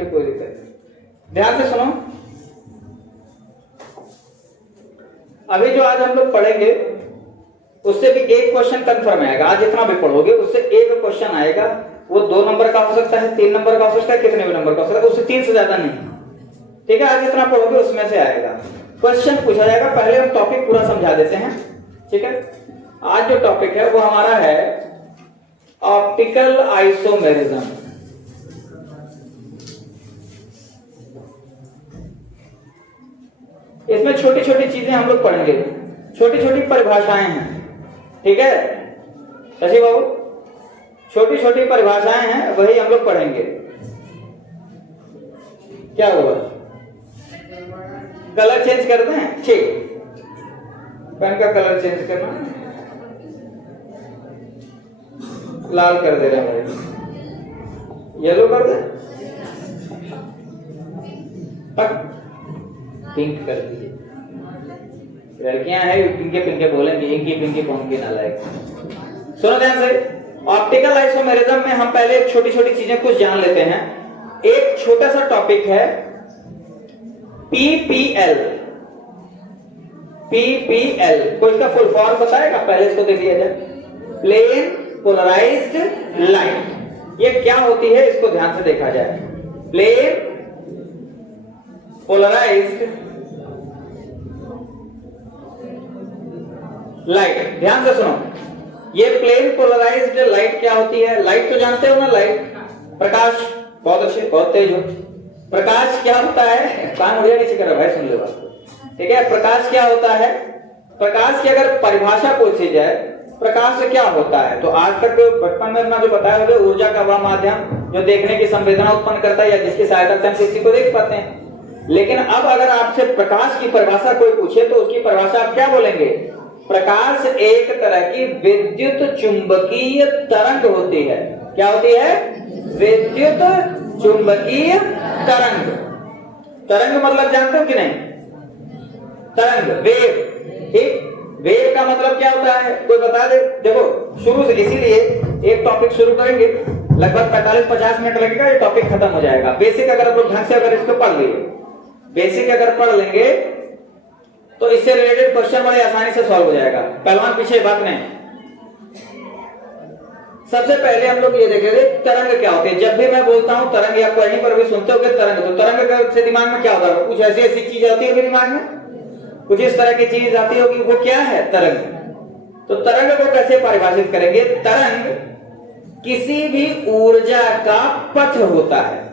लिखे, कोई दिक्कत नहीं। ध्यान से सुनो, अभी जो आज हम लोग पढ़ेंगे उससे भी एक क्वेश्चन कंफर्म आएगा। आज जितना भी पढ़ोगे उससे एक क्वेश्चन आएगा, वो 2 नंबर का हो सकता है, 3 नंबर का हो सकता है, कितने भी नंबर का हो सकता है, उससे 3 से ज्यादा नहीं। ठीक है, आज जितना पढ़ोगे उसमें से आएगा क्वेश्चन पूछा जाएगा। पहले हम टॉपिक पूरा समझा देते हैं। ठीक है, आज जो टॉपिक है वो हमारा है ऑप्टिकल आइसोमेरिज्म। इसमें छोटी छोटी चीजें हम लोग पढ़ेंगे, छोटी छोटी परिभाषाएं हैं। ठीक है शशि बाबू, छोटी छोटी परिभाषाएं हैं, वही हम लोग पढ़ेंगे। क्या हुआ, कलर चेंज करते हैं? ठीक, पेन का कलर चेंज करना, लाल कर दे रहे हैं, येलो कर दे, पिंक कर दीजिए। लड़कियां हैं पिंके पिंके बोलेंगी, इंकी पिंकी पौंकी ना लायक। सुनो ध्यान से, ऑप्टिकल आइसोमेरिज्म में हम पहले छोटी छोटी चीजें कुछ जान लेते हैं। एक छोटा सा टॉपिक है पीपीएल। पीपीएल को इसका फुल फॉर्म बताएगा? पहले इसको देख लिया जाए, प्लेन पोलराइज्ड लाइट। ये क्या होती है इसको ध्यान से देखा जाए। प्लेन पोलराइज्ड लाइट, ध्यान से सुनो, ये प्लेन पोलराइज्ड लाइट क्या होती है? लाइट तो जानते हो ना, लाइट प्रकाश, बहुत अच्छे, बहुत तेज हो। प्रकाश क्या होता है? कान उड़िया नीचे करो भाई, सुन लो बात। ठीक है, प्रकाश क्या होता है? प्रकाश की अगर परिभाषा पूछी जाए, प्रकाश से क्या होता है, तो आज तक बचपन में अपना जो बताया हुआ, ऊर्जा का वह माध्यम जो देखने की संवेदना उत्पन्न करता है या जिसकी सहायता से हम किसी को देख पाते हैं। लेकिन अब अगर आपसे प्रकाश की परिभाषा कोई पूछे तो उसकी परिभाषा आप क्या बोलेंगे? प्रकाश एक तरह की विद्युत चुंबकीय तरंग होती है। क्या होती है? विद्युत चुंबकीय तरंग। तरंग मतलब जानते हो कि नहीं? तरंग, वेव। ठीक, वेव का मतलब क्या होता है, कोई बता दे? देखो शुरू से, इसीलिए एक टॉपिक शुरू करेंगे, लगभग 45-50 मिनट लगेगा, ये टॉपिक खत्म हो जाएगा। बेसिक अगर आप लोग ढंग से अगर इसको पढ़ लिए, बेसिक अगर पढ़ लेंगे तो इससे रिलेटेड क्वेश्चन बड़े आसानी से सॉल्व हो जाएगा। पहलवान पीछे बात नहीं। सबसे पहले हम लोग ये देखेंगे तरंग क्या होती है। जब भी मैं बोलता हूं तरंग, या कहीं पर भी सुनते हो कि तरंग, तो तरंग से दिमाग में क्या होता है? कुछ ऐसी ऐसी चीज आती है दिमाग में, कुछ इस तरह की चीज आती होगी, वो क्या है? तरंग। तो तरंग को कैसे परिभाषित करेंगे? तरंग किसी भी ऊर्जा का पथ होता है।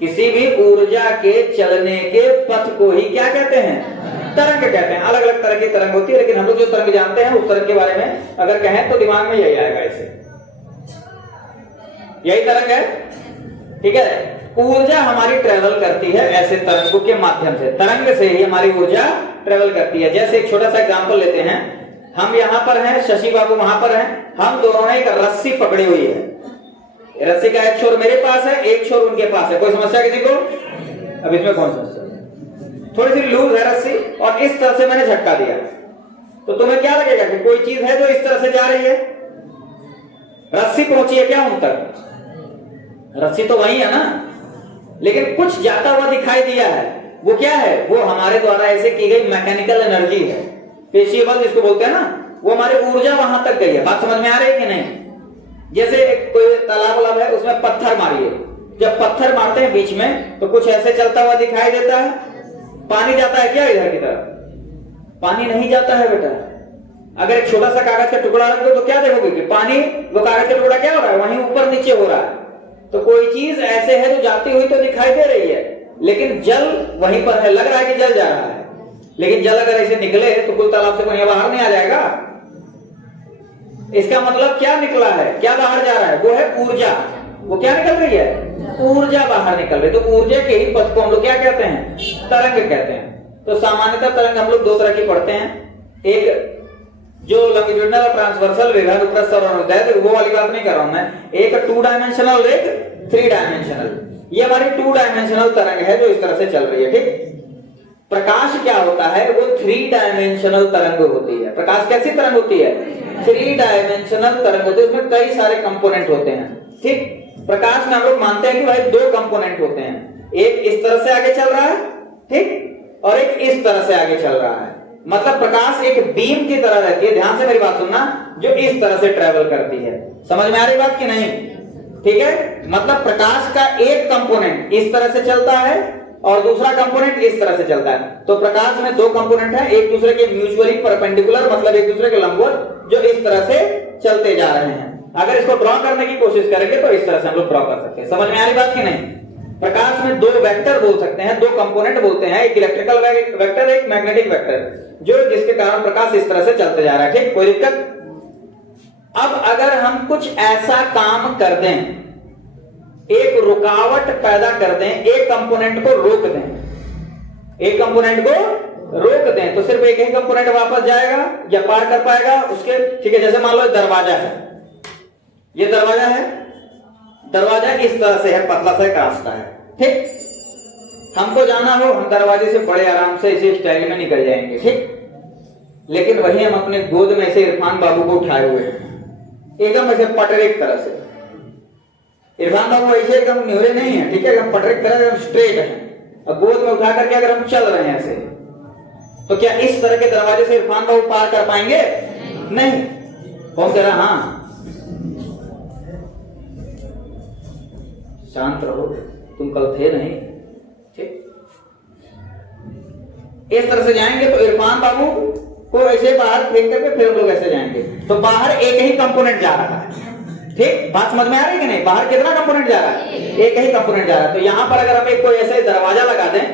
किसी भी ऊर्जा के चलने के पथ को ही क्या कहते हैं? तरंग कहते हैं। अलग अलग तरह की तरंग होती है, लेकिन हम लोग जो तरंग जानते हैं उस तरंग के बारे में अगर कहें तो दिमाग में यही आएगा, ऐसे यही तरंग है। ठीक है, ऊर्जा हमारी ट्रेवल करती है ऐसे तरंगों के माध्यम से, तरंग से ही हमारी ऊर्जा ट्रेवल करती है। जैसे एक छोटा सा एग्जांपल लेते हैं, हम यहाँ पर हैं, शशि बाबू वहां पर हैं, हम दोनों ने एक रस्सी पकड़ी हुई है। रस्सी का एक छोर मेरे पास है, एक छोर उनके पास है। कोई समस्या किसी को? अब इसमें कौन समस्या? थोड़ी सी लूज है रस्सी और इस तरह से मैंने झटका दिया, तो तुम्हें क्या लगेगा कि कोई चीज है जो इस तरह से जा रही है? रस्सी पहुंची है क्या उन तक? रस्सी तो वही है ना, लेकिन कुछ जाता हुआ दिखाई दिया है। वो क्या है? वो हमारे द्वारा ऐसे की गई मैकेनिकल एनर्जी है, पेशीय बल जिसको बोलते हैं ना, वो हमारी ऊर्जा वहां तक गई है। बात समझ में आ रही है कि नहीं? जैसे कोई तालाब है, उसमें पत्थर मारिए, जब पत्थर मारते हैं बीच में तो कुछ ऐसे चलता हुआ दिखाई देता है। पानी जाता है क्या इधर की तरफ? पानी नहीं जाता है बेटा। अगर एक छोटा सा कागज का टुकड़ा रख दो तो क्या देखोगे कि पानी, वो कागज का टुकड़ा क्या हो रहा है? वहीं ऊपर नीचे हो रहा है। तो कोई चीज ऐसे है जो जाती हुई तो दिखाई दे रही है, लेकिन जल वहीं पर है, लग रहा है कि जल जा रहा है, लेकिन जल अगर ऐसे निकले तो कुल तालाब से पानी बाहर नहीं आ जाएगा। इसका मतलब क्या निकला है? क्या बाहर जा रहा है? वो है ऊर्जा। वो क्या निकल रही है? ऊर्जा बाहर निकल रही है। तो ऊर्जा के ही पथ को हम लोग क्या कहते हैं? तरंग कहते हैं। तो सामान्यतः तरंग हम लोग 2 तरह की पढ़ते हैं, एक जो लॉन्गिट्यूडिनल और ट्रांसवर्सल वेग है, ऊपर और नीचे, वो वाली बात नहीं कर रहा हूं मैं। एक 2 डायमेंशनल, एक 3 डायमेंशनल। ये हमारी 2 डायमेंशनल तरंग है जो इस तरह से चल रही है। ठीक, प्रकाश क्या होता है? वो 3 डायमेंशनल तरंग होती है। प्रकाश कैसी तरंग होती है? 3 डायमेंशनल तरंग होती है, उसमें कई सारे कंपोनेंट होते हैं। ठीक, प्रकाश में हम लोग मानते हैं कि भाई दो कंपोनेंट होते हैं, एक इस तरह से आगे चल रहा है, ठीक, और एक इस तरह से आगे चल रहा है। मतलब प्रकाश एक बीम की तरह रहती है, ध्यान से मेरी बात सुनना, जो इस तरह से ट्रेवल करती है। समझ में आ रही बात कि नहीं? ठीक है, मतलब प्रकाश का एक कंपोनेंट इस तरह से चलता है और दूसरा कंपोनेंट इस तरह से चलता है। तो प्रकाश में दो कंपोनेंट है, एक दूसरे के म्यूचुअली परपेंडिकुलर, मतलब एक दूसरे के लंबवत, जो इस तरह से चलते जा रहे हैं। अगर इसको ड्रॉ करने की कोशिश करेंगे तो इस तरह से हम लोग ड्रॉ कर सकते हैं। समझ में आ रही बात कि नहीं? प्रकाश में दो वेक्टर बोल सकते हैं, दो कंपोनेंट बोलते हैं, एक इलेक्ट्रिकल वेक्टर, एक मैग्नेटिक वेक्टर, जो जिसके कारण प्रकाश इस तरह से चलते जा रहा है। ठीक, कोई दिक्कत? अब अगर हम कुछ ऐसा काम कर दें, एक रुकावट पैदा कर दें, एक कंपोनेंट को रोक दें, एक कंपोनेंट को रोक दें, तो सिर्फ एक ही कंपोनेंट वापस जाएगा या पार कर पाएगा उसके। ठीक है, जैसे मान लो दरवाजा है, ये दरवाजा है, दरवाजा इस तरह से है, पतला सा एक रास्ता है, ठीक, हमको जाना हो, हम दरवाजे से बड़े आराम से इसी स्टाइल में निकल जाएंगे, ठीक। लेकिन वही हम अपने गोद में से इरफान बाबू को उठाए हुए हैं, एकदम ऐसे पटरेक तरह से। इरफान बाबू ऐसे एकदम न्यूरे नहीं है, ठीक है, एकदम पटरेक तरह एकदम स्ट्रेट है, और गोद में उठा करके अगर हम चल रहे हैं ऐसे, तो क्या इस तरह के दरवाजे से इरफान बाबू पार कर पाएंगे? नहीं। कौन कह रहा? हाँ, शांत रहो, तुम कल थे नहीं, ठीक। इस तरह से जाएंगे तो इरफान बाबू को ऐसे बाहर फेंक करके फिर लोग ऐसे जाएंगे, तो बाहर एक ही कंपोनेंट जा रहा है, ठीक। बात समझ में आ रही है कि नहीं? बाहर कितना कंपोनेंट जा रहा है? एक ही कंपोनेंट जा रहा है। तो यहां पर अगर हम एक कोई ऐसे दरवाजा लगा दें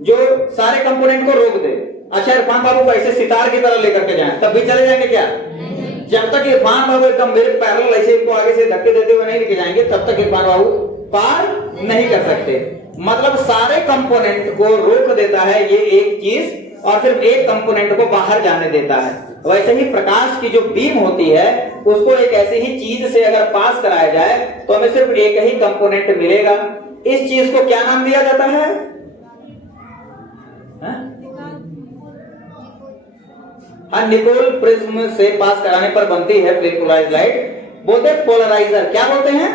जो सारे कंपोनेंट को रोक दे, अच्छा इरफान बाबू को ऐसे सितार की तरह लेकर के जाए, तब भी चले जाएंगे क्या? जब तक इरफान बाबू एकदम मेरे पैरेलल ऐसे इनको आगे से धक्के देते हुए नहीं लेके जाएंगे, तब तक इरफान बाबू पार नहीं कर सकते। मतलब सारे कंपोनेंट को रोक देता है ये एक चीज, और सिर्फ एक कंपोनेंट को बाहर जाने देता है। वैसे ही प्रकाश की जो बीम होती है, उसको एक ऐसी ही चीज से अगर पास कराया जाए तो हमें सिर्फ एक ही कंपोनेंट मिलेगा। इस चीज को क्या नाम दिया जाता है? हाँ, निकोल प्रिज्म से पास कराने पर बनती है प्लेन पोलराइज्ड लाइट, बोलते हैं पोलराइजर। क्या बोलते हैं?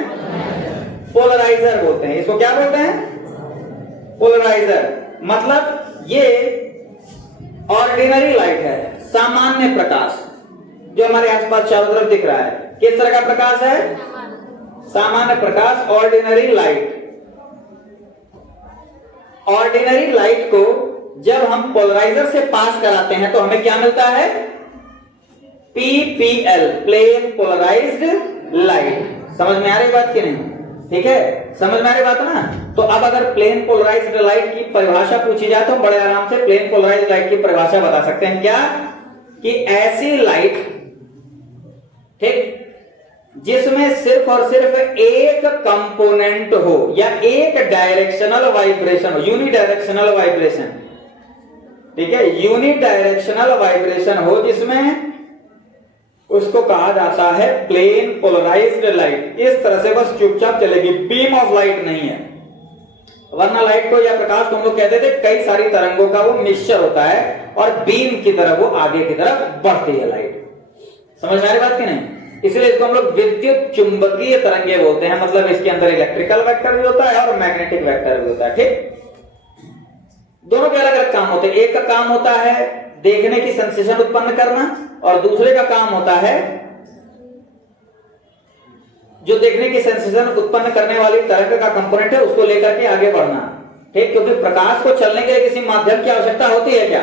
पोलराइजर बोलते हैं। इसको क्या बोलते हैं? पोलराइजर। मतलब ये ऑर्डिनरी लाइट है, सामान्य प्रकाश जो हमारे आसपास चारों तरफ दिख रहा है। किस तरह का प्रकाश है? सामान्य प्रकाश, ऑर्डिनरी लाइट। ऑर्डिनरी लाइट को जब हम पोलराइजर से पास कराते हैं तो हमें क्या मिलता है? PPL, plane polarised light. समझ में आ रही बात कि नहीं? ठीक है, समझ में आ रही बात ना? तो अब अगर प्लेन पोलराइज्ड लाइट की परिभाषा पूछी जाए तो बड़े आराम से प्लेन पोलराइज्ड लाइट की परिभाषा बता सकते हैं। क्या? कि ऐसी लाइट, ठीक, जिसमें सिर्फ और सिर्फ एक कंपोनेंट हो या एक डायरेक्शनल वाइब्रेशन हो, यूनिडायरेक्शनल वाइब्रेशन, ठीक है, यूनिडायरेक्शनल वाइब्रेशन हो, जिसमें उसको कहा जाता है प्लेन पोलराइज्ड लाइट। इस तरह से बस चुपचाप चलेगी, बीम ऑफ लाइट नहीं है। वरना लाइट को या प्रकाश को हम लोग कहते थे कई सारी तरंगों का वो मिक्सचर होता है और बीम की तरह वो आगे की तरफ बढ़ती है लाइट। समझ में आ रही बात की नहीं? इसलिए इसको हम लोग विद्युत चुंबकीय तरंगे बोलते हैं। मतलब इसके अंदर इलेक्ट्रिकल वेक्टर भी होता है और मैग्नेटिक वेक्टर भी होता है, ठीक। दोनों के अलग अलग काम होते हैं। एक का काम होता है देखने की सेंसेशन उत्पन्न करना, और दूसरे का काम होता है जो देखने की सेंसेशन उत्पन्न करने वाली तरंग का कंपोनेंट है उसको लेकर के आगे बढ़ना, ठीक। क्योंकि प्रकाश को चलने के लिए किसी माध्यम की आवश्यकता होती है क्या?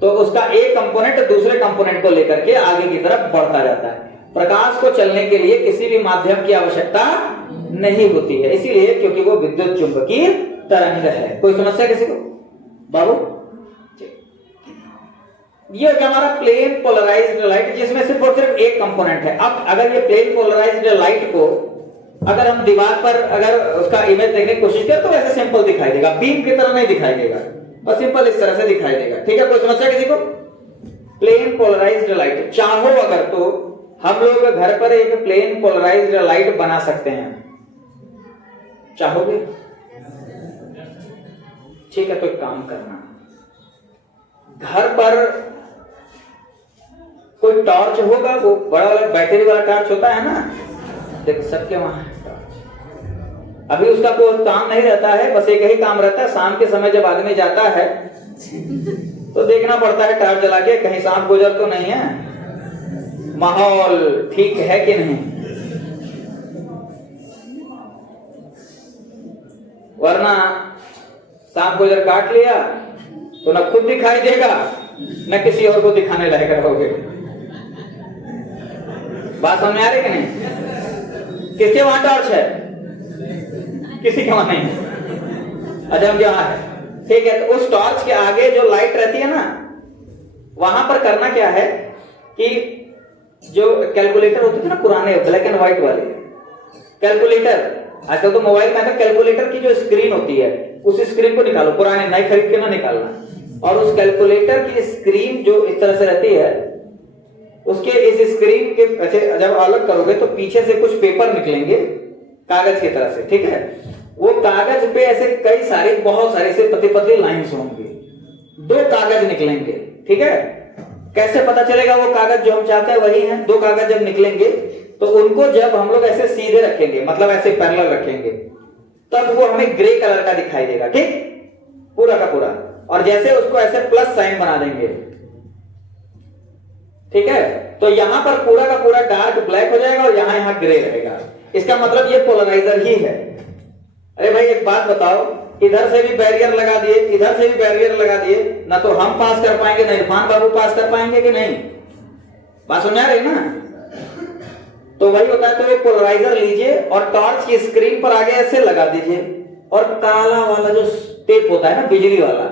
तो उसका एक कंपोनेंट दूसरे कंपोनेंट को लेकर के आगे की तरफ बढ़ता जाता है। प्रकाश को चलने के लिए किसी भी माध्यम की आवश्यकता नहीं होती है, इसीलिए क्योंकि वो विद्युत चुंबकीय तरंग है। कोई समस्या किसी को? बाबू, ये क्या हमारा प्लेन पोलराइज्ड लाइट, जिसमें सिर्फ और सिर्फ एक कंपोनेंट है। अब अगर ये प्लेन पोलराइज्ड लाइट को अगर हम दीवार पर अगर उसका इमेज देखने की कोशिश करें तो ऐसे सिंपल दिखाई देगा, बीम की तरह नहीं दिखाई देगा, बस सिंपल इस तरह से दिखाई देगा, ठीक है। कोई समस्या किसी को? प्लेन पोलराइज्ड लाइट, चाहो अगर तो हम लोग घर पर एक प्लेन पोलराइज्ड लाइट बना सकते हैं, चाहोगे? ठीक है, तो एक काम करना, घर पर कोई टॉर्च होगा, वो बड़ा वाला बैटरी वाला टॉर्च होता है ना, देख सबके वहां अभी उसका कोई काम नहीं रहता है, बस एक ही काम रहता है, शाम के समय जब आदमी जाता है तो देखना पड़ता है टार्च जला के कहीं सांप गुजर तो नहीं है, माहौल ठीक है कि नहीं। वरना सांप गुजर काट लिया तो न खुद दिखाई देगा न किसी और को दिखाने लायक रहोगे। बात समझ आ रही कि नहीं? किसके वहां टॉर्च है? किसी के वहां नहीं। अच्छा हम यहाँ है, ठीक है। तो उस टॉर्च के आगे जो लाइट रहती है ना, वहां पर करना क्या है कि जो कैलकुलेटर होते थे ना पुराने ब्लैक एंड व्हाइट वाले कैलकुलेटर, आजकल तो मोबाइल में कैलकुलेटर की जो स्क्रीन होती है उस स्क्रीन को निकालो, पुराने नए खरीद के ना निकालना। और उस कैलकुलेटर की स्क्रीन जो इस तरह से रहती है, उसके इस स्क्रीन के ऐसे जब अलग करोगे तो पीछे से कुछ पेपर निकलेंगे कागज की तरह से, ठीक है। वो कागज पे ऐसे कई सारे बहुत सारे से पतली पतली लाइंस होंगे, 2 कागज निकलेंगे, ठीक है। कैसे पता चलेगा वो कागज जो हम चाहते हैं वही है? 2 कागज जब निकलेंगे तो उनको जब हम लोग ऐसे सीधे रखेंगे, मतलब ऐसे पैरेलल रखेंगे, तब वो हमें ग्रे कलर का दिखाई देगा, ठीक, पूरा का पूरा। और जैसे उसको ऐसे प्लस साइन बना देंगे, ठीक है, तो यहां पर पूरा का पूरा डार्क ब्लैक हो जाएगा और यहां ग्रे रहेगा। इसका मतलब ये पोलराइजर ही है। अरे भाई एक बात बताओ, इधर से भी बैरियर लगा दिए, इधर से भी बैरियर लगा दिए, ना तो हम पास कर पाएंगे ना इरफान बाबू पास कर पाएंगे कि नहीं? बात समझ आ रही ना? तो वही होता है। तो एक पोलराइजर लीजिए और टॉर्च की स्क्रीन पर आगे ऐसे लगा दीजिए, और काला वाला जो टेप होता है ना बिजली वाला,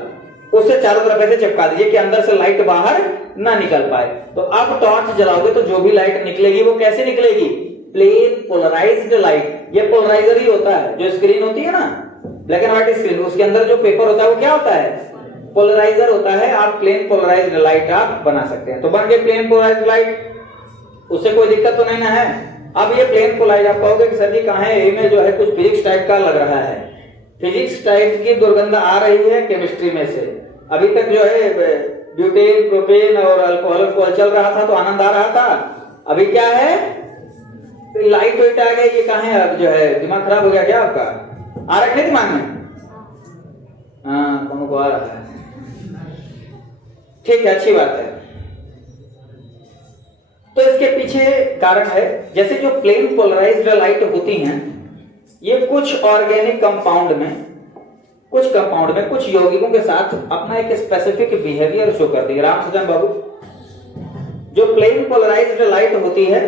उससे चारों तरफ ऐसे चिपका दीजिए कि अंदर से लाइट बाहर ना निकल पाए। तो अब टॉर्च जलाओगे तो जो भी लाइट निकलेगी वो कैसे निकलेगी? Plane polarised light. ये पोलराइजर ही होता है। जो स्क्रीन होती है ना ब्लैक एंड व्हाइट स्क्रीन, उसके अंदर जो पेपर होता है वो क्या होता है? पोलराइजर होता है। आप प्लेन पोलराइज्ड लाइट आप बना सकते हैं। तो बन गए प्लेन पोलराइज्ड लाइट, उससे कोई दिक्कत तो नहीं ना है। अब ये प्लेन पोलराइज्ड, आप कहोगे कि सर जी कहां है, में जो है कुछ फिजिक्स टाइप का लग रहा है। फिजिक्स टाइप की दुर्गंध आ रही है केमिस्ट्री में से। अभी तक जो है ब्यूटेन, प्रोपेन और अल्कोहल चल रहा था तो आनंद आ रहा था। अभी क्या है, लाइट वेट आ गई, ये कहां है? अब जो है दिमाग खराब हो गया क्या आपका? आ रहा है दिमाग में? हाँ तुमको आ रहा है, ठीक है, अच्छी बात है। तो इसके पीछे कारण है, जैसे जो प्लेन पोलराइज्ड लाइट होती हैं, ये कुछ ऑर्गेनिक कंपाउंड में कुछ यौगिकों के साथ अपना एक स्पेसिफिक बिहेवियर शो करती है। राम सजन बाबू, जो प्लेन पोलराइज्ड लाइट होती है,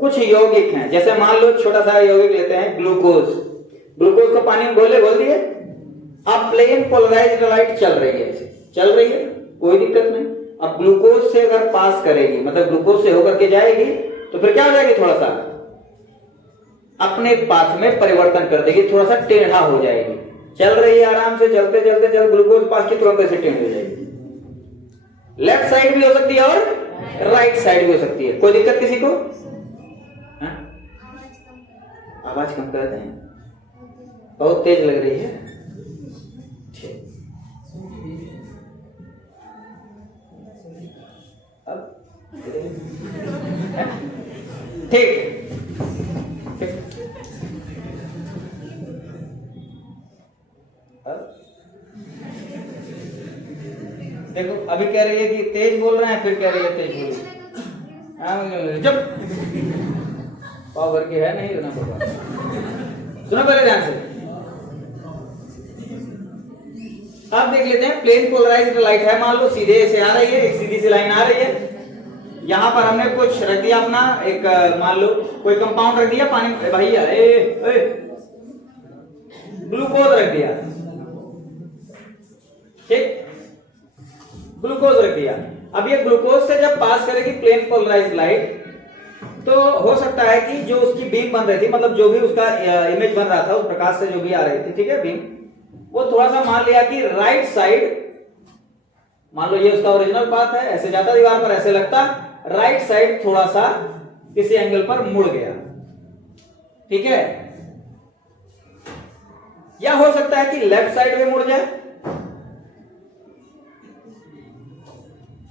कुछ यौगिक हैं, जैसे मान लो छोटा सा यौगिक लेते हैं ग्लूकोज को पानी में घोल दिए। अब प्लेन पोलराइज्ड लाइट चल रही है, कोई दिक्कत नहीं। अब ग्लूकोज से अगर पास करेगी, मतलब ग्लूकोज से होकर के जाएगी, तो फिर क्या हो जाएगी? थोड़ा सा अपने पाथ में परिवर्तन कर देगी, थोड़ा सा टेढ़ा हो जाएगी। चल रही है आराम से, चलते ग्लूकोज पास की तुरंत ऐसे टेढ़ी हो जाएगी। लेफ्ट साइड भी हो सकती है और राइट साइड भी हो सकती है। कोई दिक्कत किसी को? आवाज कम कर दें, बहुत तेज लग रही है। ठीक, देखो अभी कह रही है कि तेज बोल रहे हैं, फिर कह रही है तेज बोल, जब पावर की है नहीं ना बाबा। सुनो पहले ध्यान से, अब देख लेते हैं। प्लेन पोलराइज्ड लाइट है, मान लो सीधे से आ रही है, एक सीधी सी लाइन आ रही है। यहां पर हमने कुछ रख दिया अपना, एक मान लो कोई कंपाउंड रख दिया पानी भैया, ग्लूकोज रख दिया, ठीक, ग्लूकोज रख दिया। अब ये ग्लूकोज से जब पास करेगी प्लेन पोलराइज्ड लाइट, तो हो सकता है कि जो उसकी बीम बन रही थी, मतलब जो भी उसका इमेज बन रहा था, उस प्रकाश से जो भी आ रही थी, ठीक है, बीम, वो थोड़ा सा मान लिया कि राइट साइड, मान लो ये उसका ओरिजिनल पाथ है, ऐसे जाता दीवार पर, ऐसे लगता, राइट साइड थोड़ा सा किसी एंगल पर मुड़ गया, ठीक है। या हो सकता है कि लेफ्ट साइड में मुड़ जाए।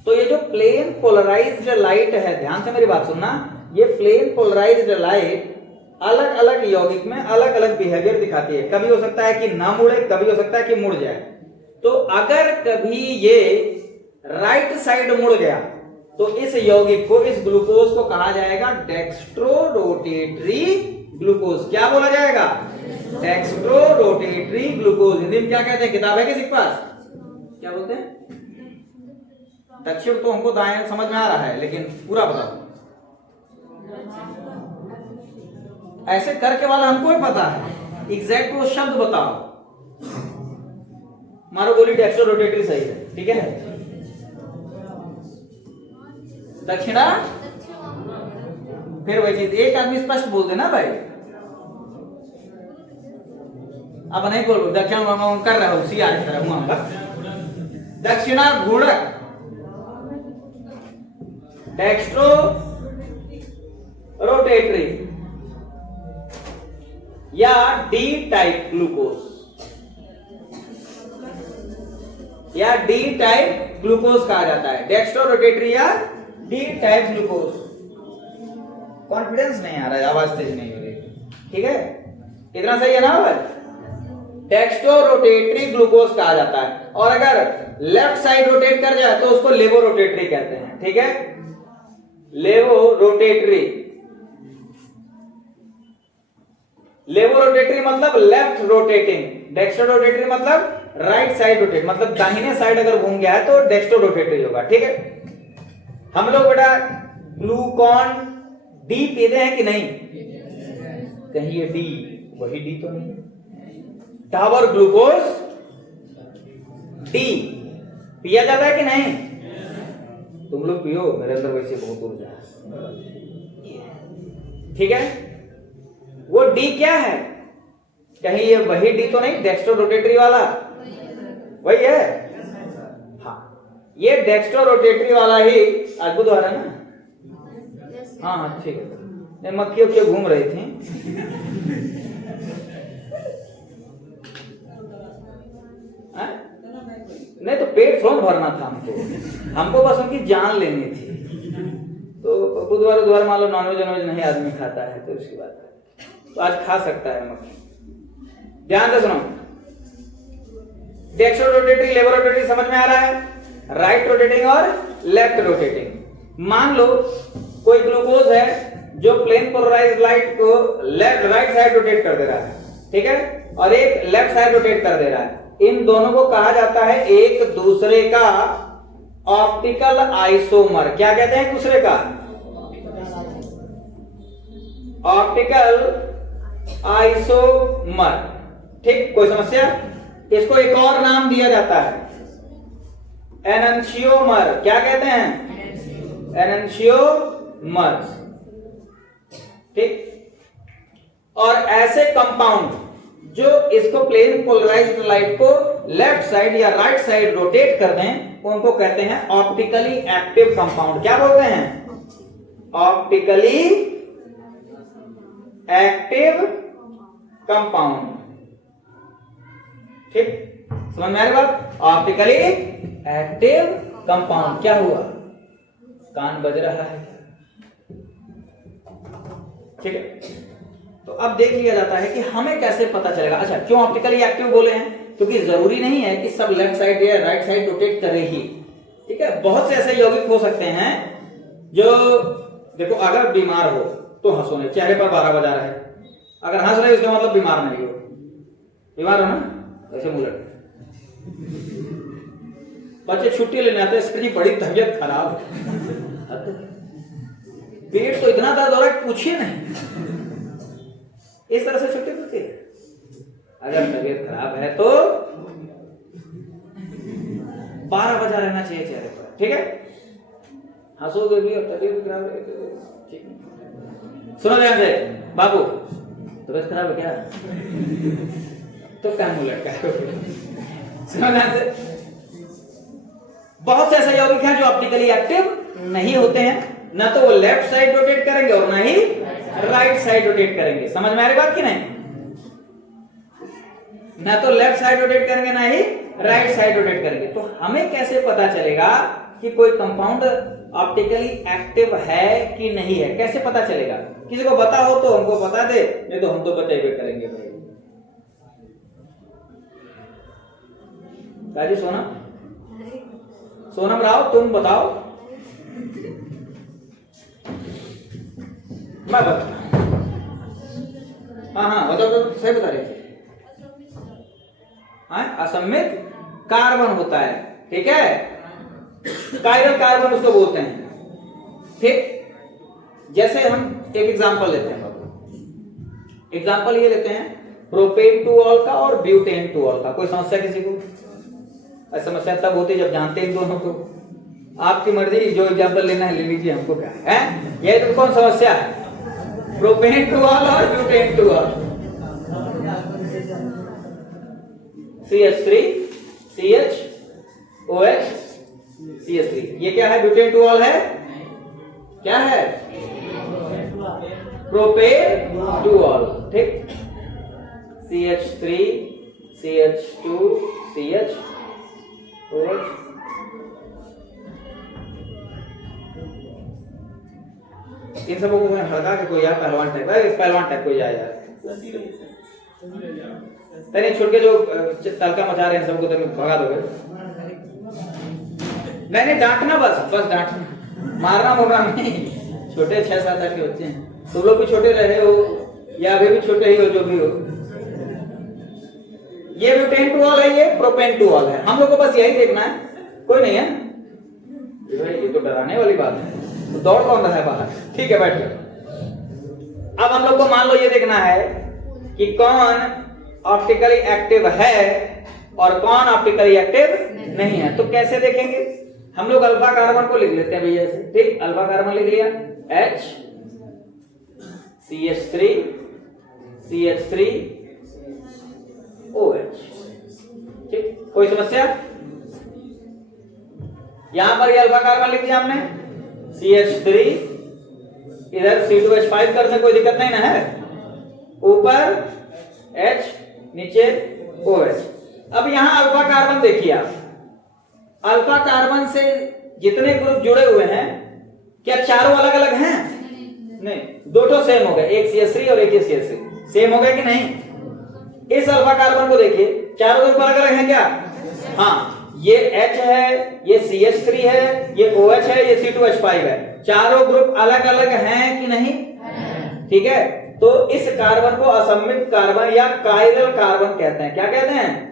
तो ये जो प्लेन पोलराइज्ड लाइट है, ध्यान से मेरी बात सुनना, ये प्लेन पोलराइज्ड लाइट अलग अलग यौगिक में अलग अलग बिहेवियर दिखाती है। कभी हो सकता है कि ना मुड़े, कभी हो सकता है कि मुड़ जाए। तो अगर कभी ये राइट साइड मुड़ गया तो इस यौगिक को, इस ग्लूकोज को कहा जाएगा डेक्स्ट्रो रोटेटरी ग्लूकोज। क्या बोला जाएगा? Dextro rotatory glucose. हिंदी में क्या कहते हैं? किताब है किसी के पास? क्या बोलते हैं? दक्षिण तो हमको दाएं समझ में आ रहा है, लेकिन पूरा बताओ। ऐसे करके वाला हमको ही पता है, एग्जैक्ट वो शब्द बताओ। मारो गोली डेक्स्ट्रो रोटेटरी सही है, ठीक है। दक्षिणा, फिर वही चीज, एक आदमी स्पष्ट बोल देना भाई। अब नहीं बोलो दक्षिण कर रहा हूं सीआर की तरह हूं। दक्षिणा घूर्णक, डेक्स्ट्रो रोटेटरी या डी टाइप ग्लूकोज, या डी टाइप ग्लूकोज कहा जाता है। डेक्स्ट्रो रोटेटरी या डी टाइप ग्लूकोज। कॉन्फिडेंस नहीं आ रहा है, आवाज तेज नहीं हो रही, ठीक है। इतना सही है ना आवाज? डेक्स्ट्रो रोटेटरी ग्लूकोज कहा जाता है। और अगर लेफ्ट साइड रोटेट कर जाए तो उसको लेवो रोटेटरी कहते हैं, ठीक है। लेवो रोटेटरी, लेवो रोटेटरी मतलब लेफ्ट रोटेटिंग, डेक्स्ट्रो रोटेटरी मतलब राइट साइड रोटेट, मतलब दाहिने साइड अगर घूम गया है तो डेक्स्ट्रो रोटेटरी होगा, ठीक है। हम लोग बेटा ग्लूकॉन डी पीते हैं कि नहीं? कहीं ये डी वही डी तो नहीं? डाबर ग्लूकोज डी पिया जाता है कि नहीं? तुम लोग पियो, मेरे अंदर वैसे बहुत ऊर्जा है, ठीक है। वो डी क्या है? कहीं ये वही डी तो नहीं? डेक्स्ट्रो रोटेटरी वाला वही है। हाँ, ये डेक्स्ट्रो रोटेटरी वाला ही अद्भुत वाला है ना? हाँ हाँ ठीक है। मक्खियों के घूम रही थी। नहीं तो पेट थोड़ा भरना था हमको बस उनकी जान लेनी थी। तो बुधवार मान लो नॉनवेज नहीं आदमी खाता है, तो उसकी बात है, तो आज खा सकता है मक्खी। ध्यान से सुनो, डेक्स्ट्रो रोटेटरी, लेवो रोटेटरी समझ में आ रहा है? राइट रोटेटिंग और लेफ्ट रोटेटिंग। मान लो कोई ग्लूकोज है जो प्लेन पोलराइज्ड लाइट को राइट साइड रोटेट कर दे रहा है, ठीक है, और एक लेफ्ट साइड रोटेट कर दे रहा है। इन दोनों को कहा जाता है एक दूसरे का ऑप्टिकल आइसोमर। क्या कहते हैं? दूसरे का ऑप्टिकल आइसोमर, ठीक। कोई समस्या? इसको एक और नाम दिया जाता है, एनंशियोमर। क्या कहते हैं? एनंशियोमर, ठीक। और ऐसे कंपाउंड जो इसको प्लेन पोलराइज्ड लाइट को लेफ्ट साइड या राइट साइड रोटेट कर दें, उनको कहते हैं ऑप्टिकली एक्टिव कंपाउंड। क्या बोलते हैं? ऑप्टिकली एक्टिव कंपाउंड, ठीक। समझ में आ रही बात? Optically active compound. क्या हुआ? कान बज रहा है, ठीक है। तो अब देख लिया जाता है कि हमें कैसे पता चलेगा। अच्छा, क्यों ऑप्टिकली एक्टिव बोले हैं? क्योंकि जरूरी नहीं है कि सब लेफ्ट साइड या राइट साइड रोटेट करे ही, ठीक है। बहुत से ऐसे यौगिक हो सकते हैं जो, देखो, अगर बीमार हो तो हंसो नहीं, चेहरे पर 12 बजा रहे, अगर हंस रहे इसका मतलब बीमार नहीं हो। बीमार हो ना, ऐसे मुंह लगे। बच्चे छुट्टी लेने आते हैं, इसकी बड़ी तबीयत खराब है, पेट तो इतना दर्द हो रहा है पूछिए नहीं। इस तरह से छुट्टी होती है। अगर तबीयत खराब है तो 12 बजा रहना चाहिए चेहरे पर, ठीक है। हंसोगे भी और तबीयत खराब है, ठीक है। सुनो ध्यान से, बाबू तबीयत खराब है क्या? तो क्या मुंह लटका है? सुनो ध्यान से, बहुत से ऐसे यौगिक हैं जो ऑप्टिकली एक्टिव नहीं होते हैं, ना तो वो लेफ्ट साइड रोटेट करेंगे और ना ही राइट साइड रोटेट करेंगे। समझ में आ रही बात की नहीं? ना तो लेफ्ट साइड रोटेट करेंगे ना ही राइट साइड रोटेट करेंगे। तो हमें कैसे पता चलेगा कि कोई कंपाउंड ऑप्टिकली एक्टिव है कि नहीं है, कैसे पता चलेगा? किसी को पता हो तो हमको बता दे, नहीं तो हम तो बताइए करेंगे भाई। राजी सोनम राव तुम बताओ। मैं बता, हाँ बताओ, सही बता रहे थे। असम्मित कार्बन होता है, ठीक है, कायरल कार्बन उसको बोलते हैं। ठीक, जैसे हम एक एग्जांपल लेते हैं, एग्जांपल ये लेते हैं प्रोपेन टू ऑल का और ब्यूटेन टू ऑल का। कोई समस्या किसी को? समस्या तब होती जब जानते हैं दोनों को। आपकी मर्जी, जो एग्जांपल लेना है ले लीजिए, हमको क्या है? ये तो कौन समस्या है? प्रोपेन टू ऑल और butane two all. CH3 CH OH CH3, ये क्या है? ब्यूटेन टू ऑल है, क्या है? Propane two all. ठीक, CH3 CH2 CH OH। इन सबको हल्का के कोई यार पहलवान टाइप, पहलवान टाइप कोई आया तने छोड़ के जो तलका मचा रहे हैं सबको तो भगा दोगे? नहीं डांटना, बस डांटना, मारना मुरना नहीं। छोटे 6-7 साल के बच्चे हैं, तुम लोग भी छोटे रहे हो या अभी भी छोटे ही हो, जो भी हो। ये ब्यूटेन टू ऑल है, ये प्रोपेन टू ऑल है। हम लोग को बस यही देखना है, कोई नहीं है ये तो डराने वाली बात है, तो दौड़ कौन रहा है बाहर? ठीक है, बैठ जाओ। अब हम लोग को मान लो ये देखना है कि कौन ऑप्टिकली एक्टिव है और कौन ऑप्टिकली एक्टिव नहीं है। तो कैसे देखेंगे? हम लोग अल्फा कार्बन को लिख लेते हैं भैया से। ठीक, अल्फा कार्बन लिख लिया, H CH3 CH3 OH। ठीक, कोई समस्या? यहां पर ये अल्फा कार्बन लिख दिया हमने, CH3, इधर C2H5 करने कोई दिक्कत नहीं ना है, ऊपर H नीचे OH। अब यहां अल्फा कार्बन देखिए आप, अल्फा कार्बन से जितने ग्रुप जुड़े हुए हैं क्या चारों अलग अलग हैं? नहीं, दो तो सेम हो गए, एक CH3 और एक CH3 सेम हो गए कि नहीं? इस अल्फा कार्बन को देखिए, चारों ग्रुप अलग अलग हैं क्या? हाँ, ये H है, ये CH3 है, ये OH है, ये C2H5 है। चारों ग्रुप अलग अलग हैं कि नहीं? ठीक है, तो इस कार्बन को असम्मित कार्बन या कायरल कार्बन कहते हैं। क्या कहते हैं?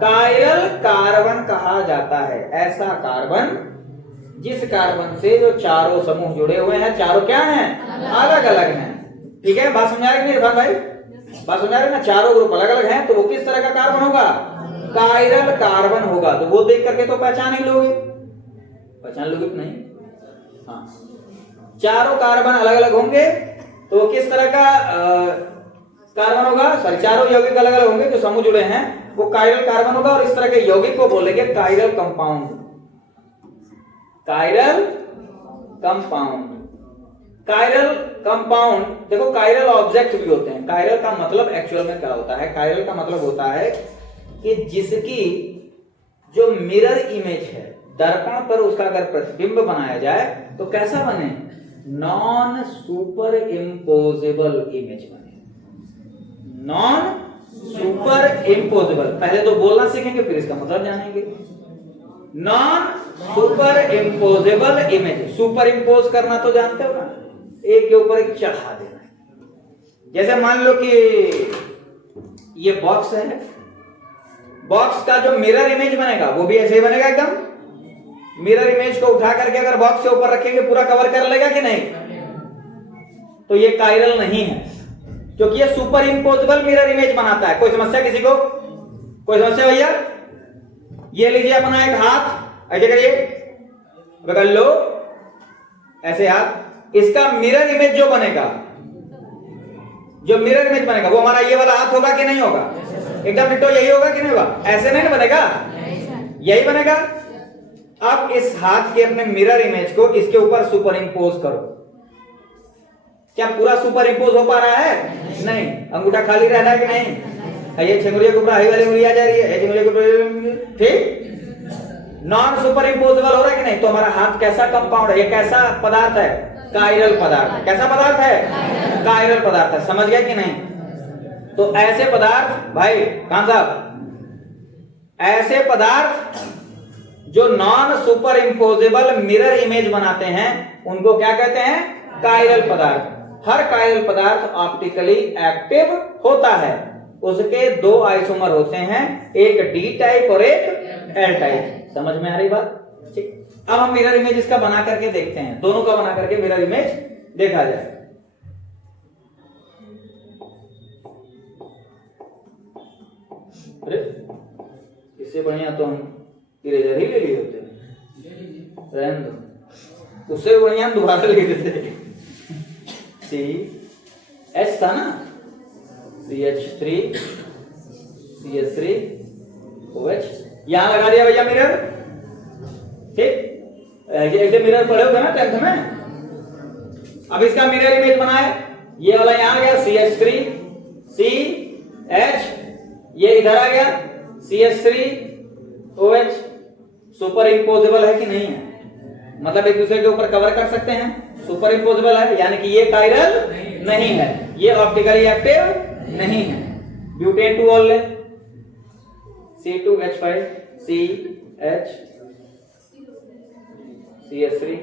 कायरल कार्बन कहा जाता है। ऐसा कार्बन जिस कार्बन से जो चारों समूह जुड़े हुए हैं, चारों क्या हैं? अलग अलग हैं। ठीक है, बात समझा रहे नहीं इरफान भाई? बात समझा रहे ना? चारों ग्रुप अलग अलग हैं, तो वो किस तरह का कार्बन होगा? कायरल कार्बन होगा। तो वो देख करके तो पहचान ही लोगे, पहचान लोगे कि नहीं? हाँ, चारों कार्बन अलग अलग होंगे तो किस तरह का कार्बन होगा? सॉरी, चारों यौगिक अलग अलग होंगे, जो समूह जुड़े हैं वो कायरल कार्बन होगा। और इस तरह के यौगिक को बोलेंगे chiral compound. Chiral compound, chiral compound. देखो, कायरल ऑब्जेक्ट भी होते हैं। कायरल का मतलब एक्चुअल में क्या होता है? कायरल का मतलब होता है कि जिसकी जो मिरर इमेज है, दर्पण पर उसका अगर प्रतिबिंब बनाया जाए तो कैसा बने? नॉन सुपर इम्पोजेबल इमेज बने। नॉन सुपर इम्पोजेबल, पहले तो बोलना सीखेंगे फिर इसका मतलब जानेंगे। Non super imposable image, super impose करना तो जानते हो ना, एक के ऊपर एक चढ़ा देना। जैसे मान लो कि ये बॉक्स है, बॉक्स का जो मिरर इमेज बनेगा वो भी ऐसे ही बनेगा एकदम। मिरर इमेज को उठा करके अगर बॉक्स के ऊपर रखेंगे पूरा कवर कर लेगा कि नहीं? तो ये कायरल नहीं है, क्योंकि ये सुपर इम्पोजेबल मिरर इमेज बनाता है। कोई समस्या किसी को? कोई समस्या भैया? ये लीजिए अपना एक हाथ, ऐसे करिए, पकड़ लो ऐसे हाथ। इसका मिरर इमेज जो बनेगा, जो मिरर इमेज बनेगा वो हमारा ये वाला हाथ होगा कि नहीं होगा? एकदम डिट्टो यही होगा कि नहीं होगा? ऐसे नहीं बनेगा, यही बनेगा। अब इस हाथ के अपने मिरर इमेज को इसके ऊपर सुपर इम्पोज करो। क्या पूरा सुपर इम्पोज हो पा रहा है? नहीं। अंगूठा खाली रह रहा है कि नहीं? ये छंगुरिया के ऊपर हाई वाली उंगली आ जा रही है, छंगुरिया के ऊपर, ठीक। नॉन सुपर इम्पोजेबल हो रहा है कि नहीं? तो हमारा हाथ कैसा कंपाउंड है, ये कैसा पदार्थ है? कायरल पदार्थ है। कैसा पदार्थ है? कायरल पदार्थ है। समझ गया कि नहीं? तो ऐसे पदार्थ भाई खान साहब, ऐसे पदार्थ जो non super imposable mirror image बनाते हैं उनको क्या कहते हैं? कायरल पदार्थ। हर कायरल पदार्थ ऑप्टिकली एक्टिव होता है। उसके दो आइसोमर होते हैं, एक डी टाइप और एक एल टाइप। समझ में आ रही बात? ठीक। अब हम मिरर इमेज इसका बना करके देखते हैं, दोनों का बना करके मिरर इमेज देखा जाए। अरे इससे बढ़िया तो हम इरेजर ही ले लिए होते हैं, रहने दो। उससे बढ़िया हम दोबारा ले लेते। CH था ना, CH3 CH3 OH यहां लगा दिया भैया मिरर। ठीक, ऐसे मिरर पड़े होगा ना 10th में। अब इसका मिरर इमेज बनाए, ये वाला यहां आ गया CH3 CH, ये इधर आ गया CH3 OH। सुपर इम्पोजेबल है कि नहीं है? मतलब एक दूसरे के ऊपर कवर कर सकते हैं, सुपर इम्पोजेबल है, यानी कि ये कायरल नहीं है, ये ऑप्टिकली एक्टिव नहीं है। ब्यूटेन 2 ऑल ले, C2H5 CH CH3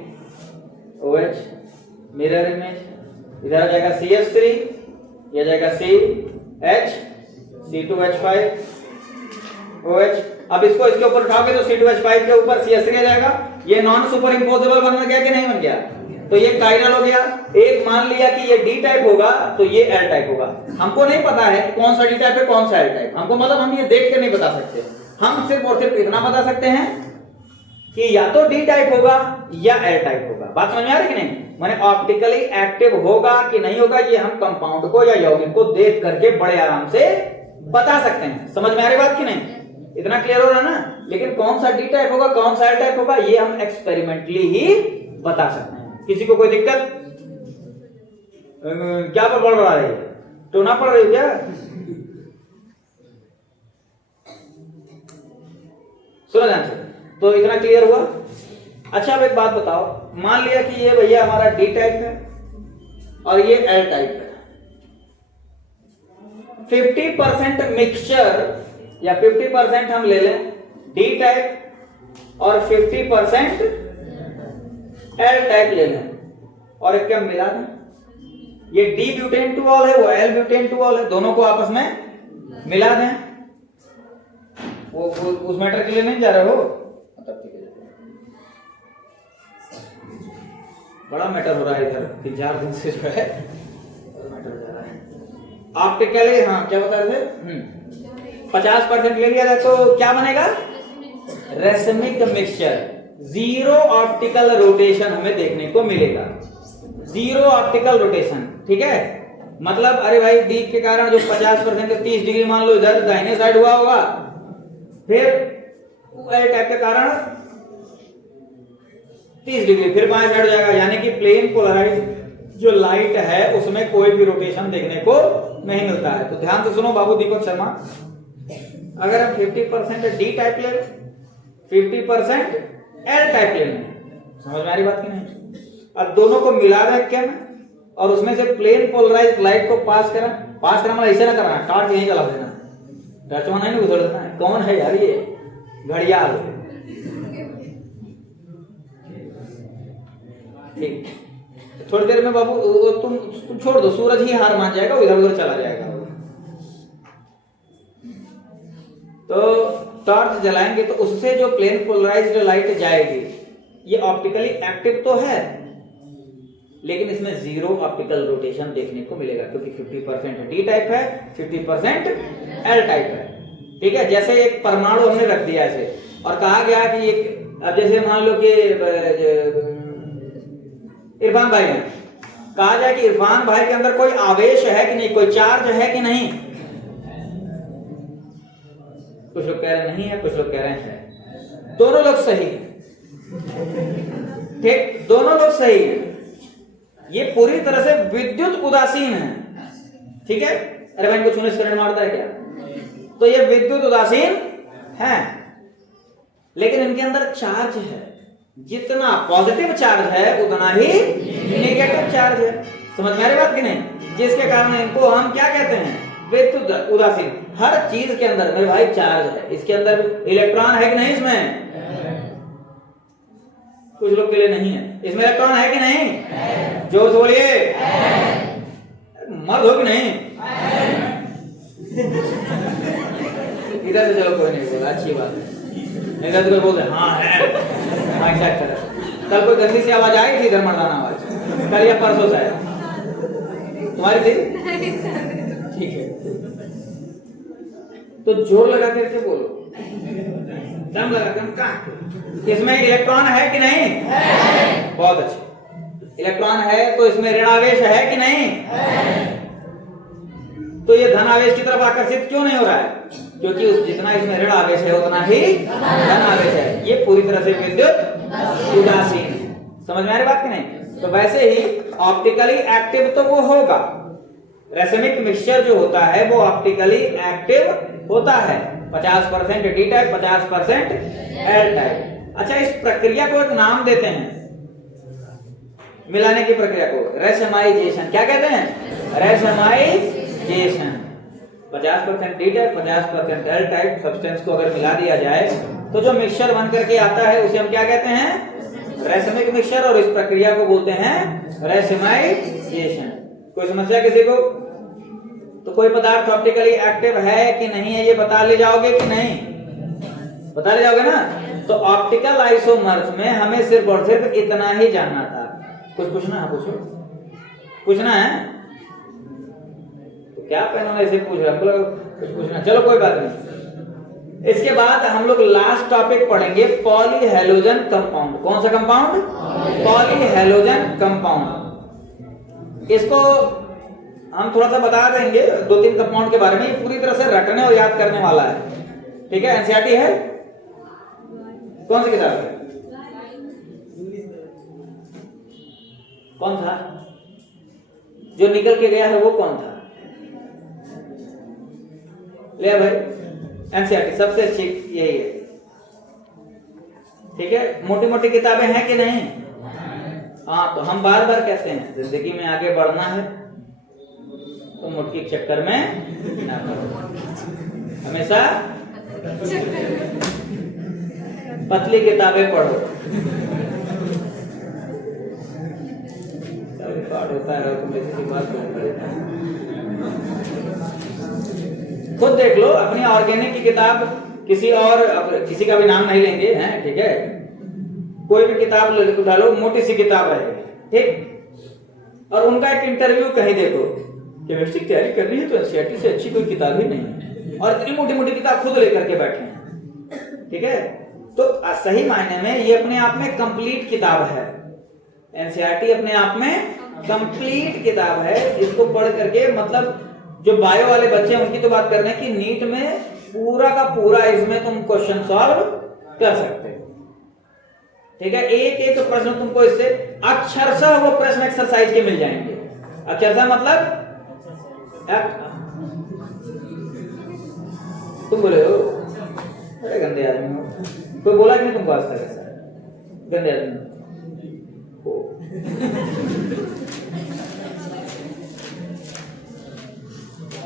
OH mirror image. इधर आ जाएगा CH3, ये जाएगा CH C2H5 OH। अब इसको इसके ऊपर उठाओगे तो C2H5 के ऊपर CH3 आ जाएगा। ये नॉन सुपर इम्पोजेबल बन गया कि नहीं बन गया? तो ये कायरल हो गया। एक मान लिया कि ये डी टाइप होगा तो ये एल टाइप होगा। हमको नहीं पता है कि कौन सा डी टाइप है कौन सा एल टाइप, हमको मतलब हम ये देख के नहीं बता सकते। हम सिर्फ और सिर्फ इतना बता सकते हैं कि या तो डी टाइप होगा या एल टाइप होगा। बात समझ में आ रही कि नहीं? माने ऑप्टिकली एक्टिव होगा कि नहीं होगा, ये हम कंपाउंड को या यौगिक को देख करके बड़े आराम से बता सकते हैं। समझ में आ रही बात कि नहीं? इतना क्लियर हो रहा है ना? लेकिन कौन सा डी टाइप होगा कौन सा एल टाइप होगा ये हम एक्सपेरिमेंटली ही बता सकते हैं। किसी को कोई दिक्कत? क्या पर पढ़ रहा है? टोना पढ़ रही क्या? सुनो ध्यान से। तो इतना क्लियर हुआ? अच्छा अब एक बात बताओ, मान लिया कि ये भैया हमारा डी टाइप है और ये एल टाइप है। 50% मिक्सचर या 50% हम ले लें डी टाइप और 50% एल टाइप ले लें और एक क्या मिला दें। ये डी ब्यूटेन 2 ऑल है, वो एल ब्यूटेन 2 ऑल है, दोनों को आपस में मिला दें। वो उस मैटर के लिए नहीं जा रहे हो? बड़ा मैटर हो रहा है इधर 3-4 दिन से जो है मैटर जा रहा है। ऑप्टिकली हाँ क्या बता रहे थे? 50% ले लिया जाए तो क्या बनेगा? Racemic mixture. Zero optical rotation हमें देखने को मिलेगा, जीरो ऑप्टिकल रोटेशन। ठीक है, मतलब अरे भाई डी के कारण जो 50% 30 डिग्री मान लो इधर दाहिने साइड हुआ होगा, फिर एल टाइप के कारण 30 डिग्री फिर बाएं साइड हो जाएगा, यानी कि प्लेन पोलराइज जो लाइट है उसमें कोई भी रोटेशन देखने को नहीं मिलता है। तो ध्यान से सुनो बाबू दीपक शर्मा, अगर हम 50% डी टाइप ले लें, 50% एल टाइप ले लें, समझ में आ रही बात की नहीं? अब दोनों को मिला दें क्या और उसमें से प्लेन पोलराइज लाइट को पास करा मतलब ऐसे ना करना, टॉर्च यहीं चला देना, टॉर्च वहां नहीं घुसड़ देना। कौन है यार ये? घड़ियाल। ठीक, थोड़ी देर में बाबू तुम छोड़ दो, सूरज ही हार मान जाएगा, इधर उधर चला जाएगा। तो टॉर्च जलाएंगे तो उससे जो प्लेन पोलराइज्ड लाइट जाएगी, ये ऑप्टिकली एक्टिव तो है लेकिन इसमें जीरो ऑप्टिकल रोटेशन देखने को मिलेगा, क्योंकि 50% डी टाइप है, 50% एल टाइप है। ठीक है, जैसे एक परमाणु हमने रख दिया ऐसे और कहा गया कि एक, अब जैसे मान लो कि इरफान भाई है, कहा जाए कि इरफान भाई के अंदर कोई आवेश है कि नहीं, कोई चार्ज है कि नहीं? कुछ लोग कह रहे नहीं है, कुछ लोग कह रहे हैं। दोनों लोग सही हैं। ठीक, दोनों लोग सही हैं। ये पूरी तरह से विद्युत उदासीन है। ठीक है, अरे भाई को छूने से करंट मारता है क्या? तो ये विद्युत उदासीन है। लेकिन इनके अंदर चार्ज है, जितना पॉजिटिव चार्ज है उतना ही नेगेटिव चार्ज है। समझ में आ रही बात कि नहीं? जिसके कारण इनको हम क्या कहते हैं? विद्युत उदासीन। हर चीज के अंदर मेरे भाई चार्ज है, इसके अंदर इलेक्ट्रॉन है कि नहीं? इसमें कुछ लोग के लिए नहीं है, इसमें इलेक्ट्रॉन है कि नहीं? जोर से बोलिए, मर्द हो कि नहीं? इधर से चलो, कोई नहीं बोला, अच्छी बात है। नहीं तो कोई बोलते हाँ है, कल कोई गंदी सी आवाज आई थी इधर, मर्दाना आवाज, कल या परसों शायद तुम्हारी थी? ठीक है, तो जोर लगा करके बोलो, दम लगा कर कहा। इसमें इलेक्ट्रॉन है कि नहीं? है। बहुत अच्छे, इलेक्ट्रॉन है तो इसमें ऋण आवेश है कि नहीं? है। तो ये धन आवेश की तरफ आकर्षित क्यों नहीं हो रहा है? क्योंकि उस जितना इसमें ऋण आवेश है उतना ही धन आवेश है। ये पूरी तरह से विद्युत उदासीन है। समझ में आ रही बात कि नहीं? तो वैसे ही ऑप्टिकली एक्टिव तो वो होगा, रेसिमिक मिक्सचर जो होता है वो ऑप्टिकली एक्टिव होता है, 50% डी टाइप, 50% एल टाइप। अच्छा, इस प्रक्रिया को एक नाम देते हैं, मिलाने की प्रक्रिया को रेशमाइजेशन। क्या कहते हैं? रेशमाइजेशन। 50% D type, 50% L type substance को अगर मिला दिया जाए तो जो मिक्सचर बन करके आता है उसे हम क्या कहते हैं? Racemic mixture. और इस प्रक्रिया को बोलते हैं रेशमाइजेशन। कोई समस्या किसी को? तो कोई पदार्थ ऑप्टिकली एक्टिव है कि नहीं है ये बता ले जाओगे कि नहीं? बता ले जाओगे ना? तो ऑप्टिकल आइसोमर्स में हमें सिर्फ और सिर्फ इतना ही जानना था। कुछ पूछना है? पूछो, पूछना है तो क्या पहनों ऐसे पूछ रहा है, कुछ पूछना? चलो कोई बात नहीं। इसके बाद हम लोग लास्ट टॉपिक पढ़ेंगे, पॉलीहेलोजन कंपाउंड। कौन सा कंपाउंड? Polyhalogen compound. इसको हम थोड़ा सा बता देंगे 2-3 कंपाउंड के बारे में। ये पूरी तरह से रटने और याद करने वाला है, ठीक है? एनसीईआरटी है। कौन सी किताब है? कौन था जो निकल के गया है? वो कौन था? ले भाई, एनसीईआरटी सबसे अच्छी यही है, ठीक है? मोटी मोटी किताबें हैं कि नहीं? हाँ, तो हम बार बार कहते हैं जिंदगी में आगे बढ़ना है तो मुट्ठी के चक्कर में ना पड़ो, हमेशा पतली किताबें पढ़ो। रिकॉर्ड होता है तो मेरी बात खुद देख लो अपनी ऑर्गेनिक की किताब, किसी और किसी का भी नाम नहीं लेंगे, हैं? ठीक है, कोई भी किताब उठा लो, मोटी सी किताब रहेगी, ठीक? और उनका एक इंटरव्यू कहीं देखो, केमिस्ट्री तैयारी कर रही है तो एनसीईआरटी से अच्छी कोई किताब ही नहीं, और इतनी मोटी मोटी किताब खुद लेकर के बैठे हैं, ठीक है? तो सही मायने में ये अपने आप में कंप्लीट किताब है। एनसीईआरटी अपने आप में कंप्लीट किताब है। इसको पढ़ करके, मतलब जो बायो वाले बच्चे हैं उनकी तो बात कर रहे हैं कि नीट में पूरा का पूरा इसमें तुम क्वेश्चन सॉल्व कर सकते हो, ठीक है? एक एक प्रश्न तुमको इससे अक्षरशः वो प्रश्न एक्सरसाइज के मिल जाएंगे। अक्षरशः मतलब तुम बोले हो अरे गंदे आदमी हो, कोई बोला कि नहीं तुमको आज तक ऐसा गंदे आदमी हो?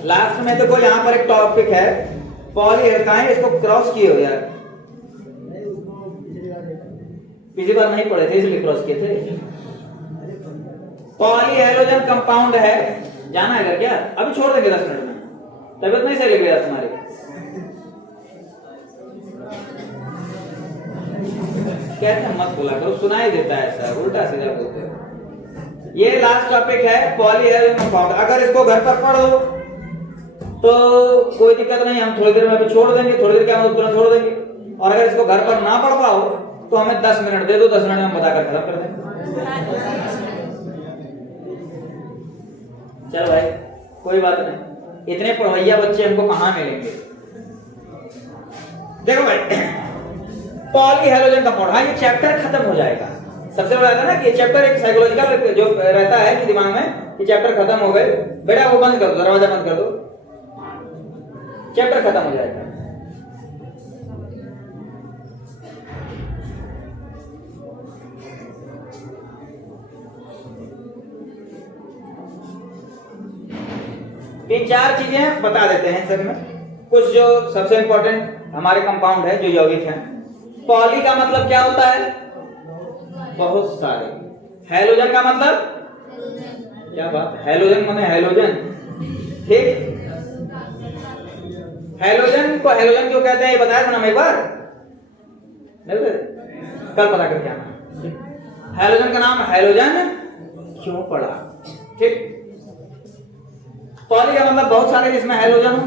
लास्ट में देखो यहाँ पर एक टॉपिक है पॉलीहेलोजन, इसको क्रॉस किए हो यार, पिछली बार नहीं पढ़े थे इसलिए क्रॉस किए थे। पॉलीहेलोजन कंपाउंड है, जाना है क्या? अभी छोड़ देंगे 10 मिनट में, तबीयत नहीं सही लग रही तुम्हारी? कहते हैं मत बोला करो, सुनाई देता है ऐसा, उल्टा सीधा बोलते हो। ये लास्ट टॉपिक है पॉलीहेलोजन कंपाउंड। अगर इसको घर पर पढ़ो तो कोई दिक्कत नहीं, हम थोड़ी देर में अभी छोड़ देंगे, थोड़ी देर क्या हम तुरंत छोड़ देंगे। और अगर इसको घर पर ना पढ़ पाओ तो हमें 10 मिनट दे दो, 10 मिनट में हम बताकर खत्म कर देंगे। चल भाई कोई बात नहीं, इतने पढ़वैया बच्चे हमको कहाँ मिलेंगे? देखो भाई, पॉलीहेलोजन कंपाउंड, हाँ ये चैप्टर खत्म हो जाएगा। सबसे बड़ा था ना कि चैप्टर एक साइकोलॉजिकल जो रहता है कि दिमाग में कि चैप्टर खत्म हो गए, बेटा वो बंद कर दो, दरवाजा बंद कर दो, चैप्टर खत्म हो जाएगा। तीन चार चीजें बता देते हैं सर में, कुछ जो सबसे इंपॉर्टेंट हमारे कंपाउंड है जो यौगिक है। पॉली का मतलब क्या होता है? बहुत सारे। हैलोजन का मतलब क्या बात, हैलोजन माने हैलोजन, ठीक। हैलोजन को हैलोजन क्यों कहते हैं ये बताया था ना एक बार, कल पता करके आना। हैलोजन का नाम हैलोजन क्यों पड़ा, ठीक। पॉली का मतलब बहुत सारे जिसमें हैलोजन हो।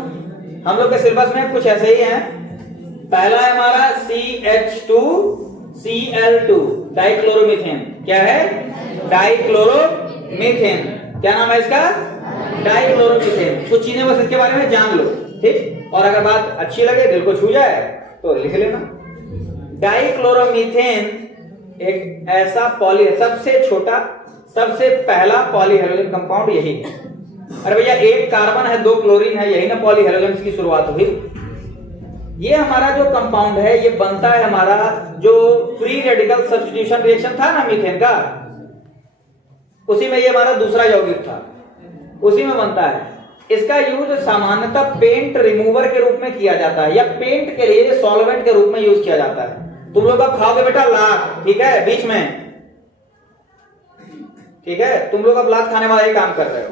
हम लोग के सिलेबस में कुछ ऐसे ही हैं। पहला है हमारा CH2Cl2 डाइक्लोरोमीथेन। क्या है? डाइक्लोरोमीथेन। क्या नाम है इसका? डाइक्लोरोमीथेन। कुछ चीजें बस इसके बारे में जान लो, ठीक। और अगर बात अच्छी लगे, दिल को छू जाए तो लिख लेना। डाइक्लोरोमीथेन एक ऐसा पॉली है, सबसे छोटा, सबसे पहला पॉलीहेलोजन कंपाउंड यही है। अरे भैया एक कार्बन है, दो क्लोरीन है, यही ना पॉलीहेलोजन की शुरुआत हुई। ये हमारा जो कंपाउंड है ये बनता है हमारा जो फ्री रेडिकल सब्स्टिट्यूशन रिएक्शन था ना मीथेन का, उसी में ये हमारा दूसरा यौगिक था, उसी में बनता है। इसका यूज सामान्यतः पेंट रिमूवर के रूप में किया जाता है, या पेंट के लिए सॉल्वेंट के रूप में यूज किया जाता है। तुम लोग अब खाओगे बेटा लाख, ठीक है, बीच में, ठीक है, तुम लोग अब लाख खाने वाला ही काम कर रहे हो।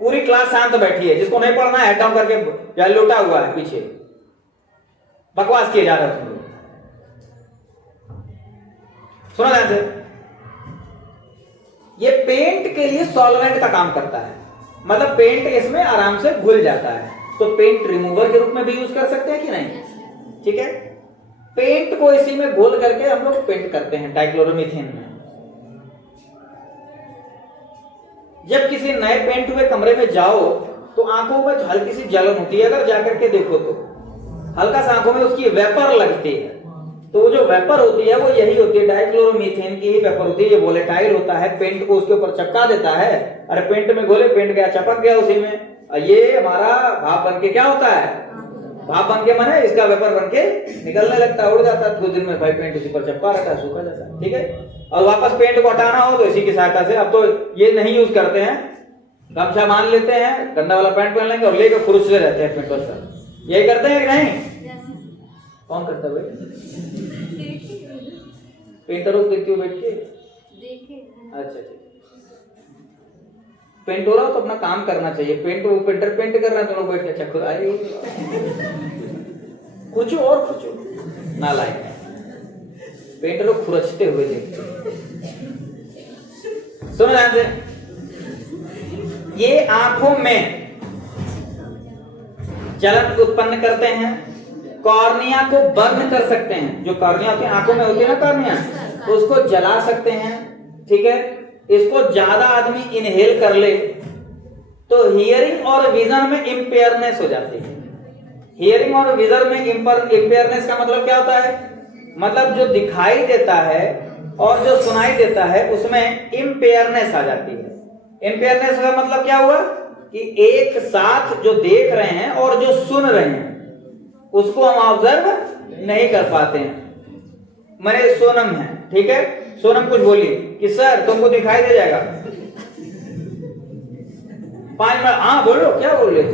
पूरी क्लास शांत तो बैठी है, जिसको नहीं पढ़ना है हेड डाउन करके लौटा हुआ है पीछे, बकवास किए जा रहे हो तुम लोग। सुनो ध्यान से, ये पेंट के लिए सॉल्वेंट का काम करता है, मतलब पेंट इसमें आराम से घुल जाता है, तो पेंट रिमूवर के रूप में भी यूज कर सकते हैं कि नहीं, ठीक है। पेंट को इसी में घोल करके हम लोग पेंट करते हैं डाइक्लोरोमीथेन में। जब किसी नए पेंट हुए कमरे में जाओ तो आंखों में हल्की सी जलन होती है, अगर जाकर के देखो तो हल्का सा आंखों में उसकी वेपर लगती है, तो वो जो वेपर होती है वो यही होती है, डाइक्लोरोमीथेन की ही वेपर होती है। ये वोलेटाइल होता है, पेंट को उसके ऊपर चिपका देता है, अरे पेंट में घोले, पेंट गया चिपक गया उसी में, और ये हमारा भाप बन के क्या होता है, भाप बन के माने इसका वेपर बन के निकलने लगता है, उड़ जाता है, थोड़ी देर में भाई पेंट उसी पर चिपका रहता है, सूखा जाता है, ठीक है। और वापस पेंट को हटाना हो तो इसी की सहायता से, अब तो ये नहीं यूज करते हैं, गमछा बांध लेते हैं, गंदा वाला पैंट पहन लेंगे और लेकर खुरचते रहते हैं पेंट पर। यही करते हैं कि नहीं? कौन करता है भाई? पेंटरों को देखती हो बैठ के? अच्छा ठीक, पेंट हो रहा हो तो अपना काम करना चाहिए। पेंटर पेंट कर रहे हैं, तुम लोग बैठ के अच्छा खुद आए खुचो और खुचो, नालायक पेंटरों खुरचते हुए देखते। सुनो ध्यान से, ये आंखों में जलन उत्पन्न करते हैं, कॉर्निया को बर्न कर सकते हैं, जो कॉर्निया होती है आंखों में होती है ना कॉर्निया, उसको जला सकते हैं, ठीक है। इसको ज्यादा आदमी इनहेल कर ले तो हियरिंग और विजन में इंपेयरनेस हो जाती है। हियरिंग और विजन में इंपेयरनेस का मतलब क्या होता है? मतलब जो दिखाई देता है और जो सुनाई देता है उसमें इंपेयरनेस आ जाती है। इंपेयरनेस का मतलब क्या हुआ कि एक साथ जो देख रहे हैं और जो सुन रहे हैं उसको हम ऑब्जर्व नहीं कर पाते हैं। मैंने सोनम है, ठीक है, सोनम कुछ बोली कि सर तुमको दिखाई दे जाएगा 5 मिनट, हाँ बोलो क्या बोल रहे थे,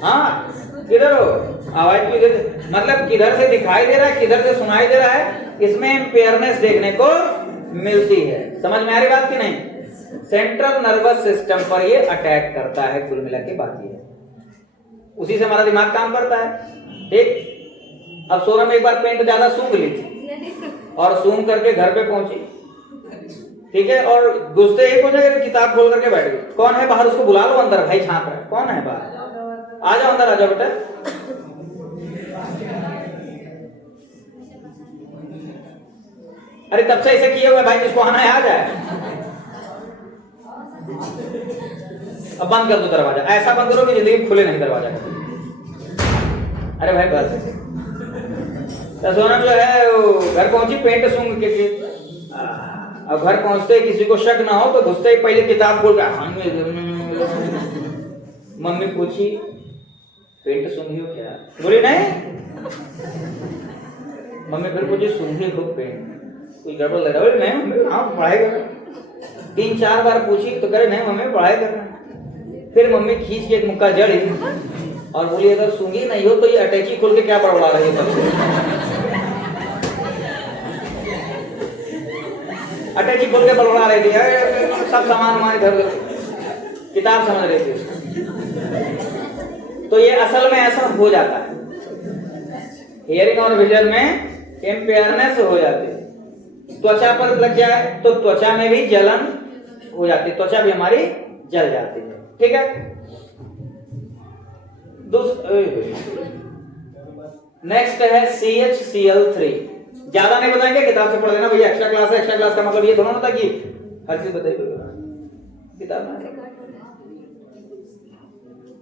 हाँ किधर हो, आवाज भी दे, मतलब किधर से दिखाई दे रहा है किधर से सुनाई दे रहा है, इसमें इंपेयरनेस देखने को मिलती है। समझ में आ रही बात की नहीं? सेंट्रल नर्वस सिस्टम पर ये अटैक करता है, कुल मिला के बात ये है, उसी से हमारा दिमाग काम करता है, ठीक। अब सोनम एक बार पेंट ज्यादा सूंघ ली थी और सूंघ करके घर पे पहुंची, ठीक है, और घुसते ही कुछ किताब खोल करके बैठ गई। कौन है बाहर, उसको बुला लो अंदर, भाई छाप रहा है, कौन है बाहर, आ जाओ अंदर, आ जाओ बेटा। अरे तब से ऐसे किए हुए भाई, जिसको आना है आ जाए। अब बंद कर दो दरवाजा, ऐसा बंद करो कि जिंदगी में खुले नहीं दरवाजा। अरे भाई बस, तो सोनम जो है वो घर पहुंची पेंट सूंघ के, अब घर पहुंचते किसी को शक ना हो तो घुसते ही पहले किताब खोल कर मम्मी पूछी पेंट सूंघी हो क्या, बोली नहीं। मम्मी फिर पूछी सूंघी हो पेंट, कोई गड़बड़ लग रहा है? नहीं हाँ पढ़ाई कर, 3-4 बार पूछी तो करे नहीं मम्मी पढ़ाई करना। फिर मम्मी खींच के एक मुक्का जड़ी और बोली अगर सूंगी नहीं हो तो ये अटैची खोल के क्या पढ़वा रही है? अटैची खोल के पढ़वा रही थी, सब सामान हमारे घर किताब समझ रही थी उसको। तो ये असल में ऐसा हो जाता है, हियरिंग और विजन में इम्पेयरनेस हो जाती है। त्वचा पर लग जाए तो त्वचा में भी जलन हो जाती है, त्वचा भी हमारी जल जाती है। ठीक है, नेक्स्ट है CHCl3। ज्यादा नहीं बताएंगे, किताब से पढ़ लेना भैया। एक्स्ट्रा क्लास है, एक्स्ट्रा क्लास का मतलब ये थोड़ा होता कि हर चीज बताइए, किताब में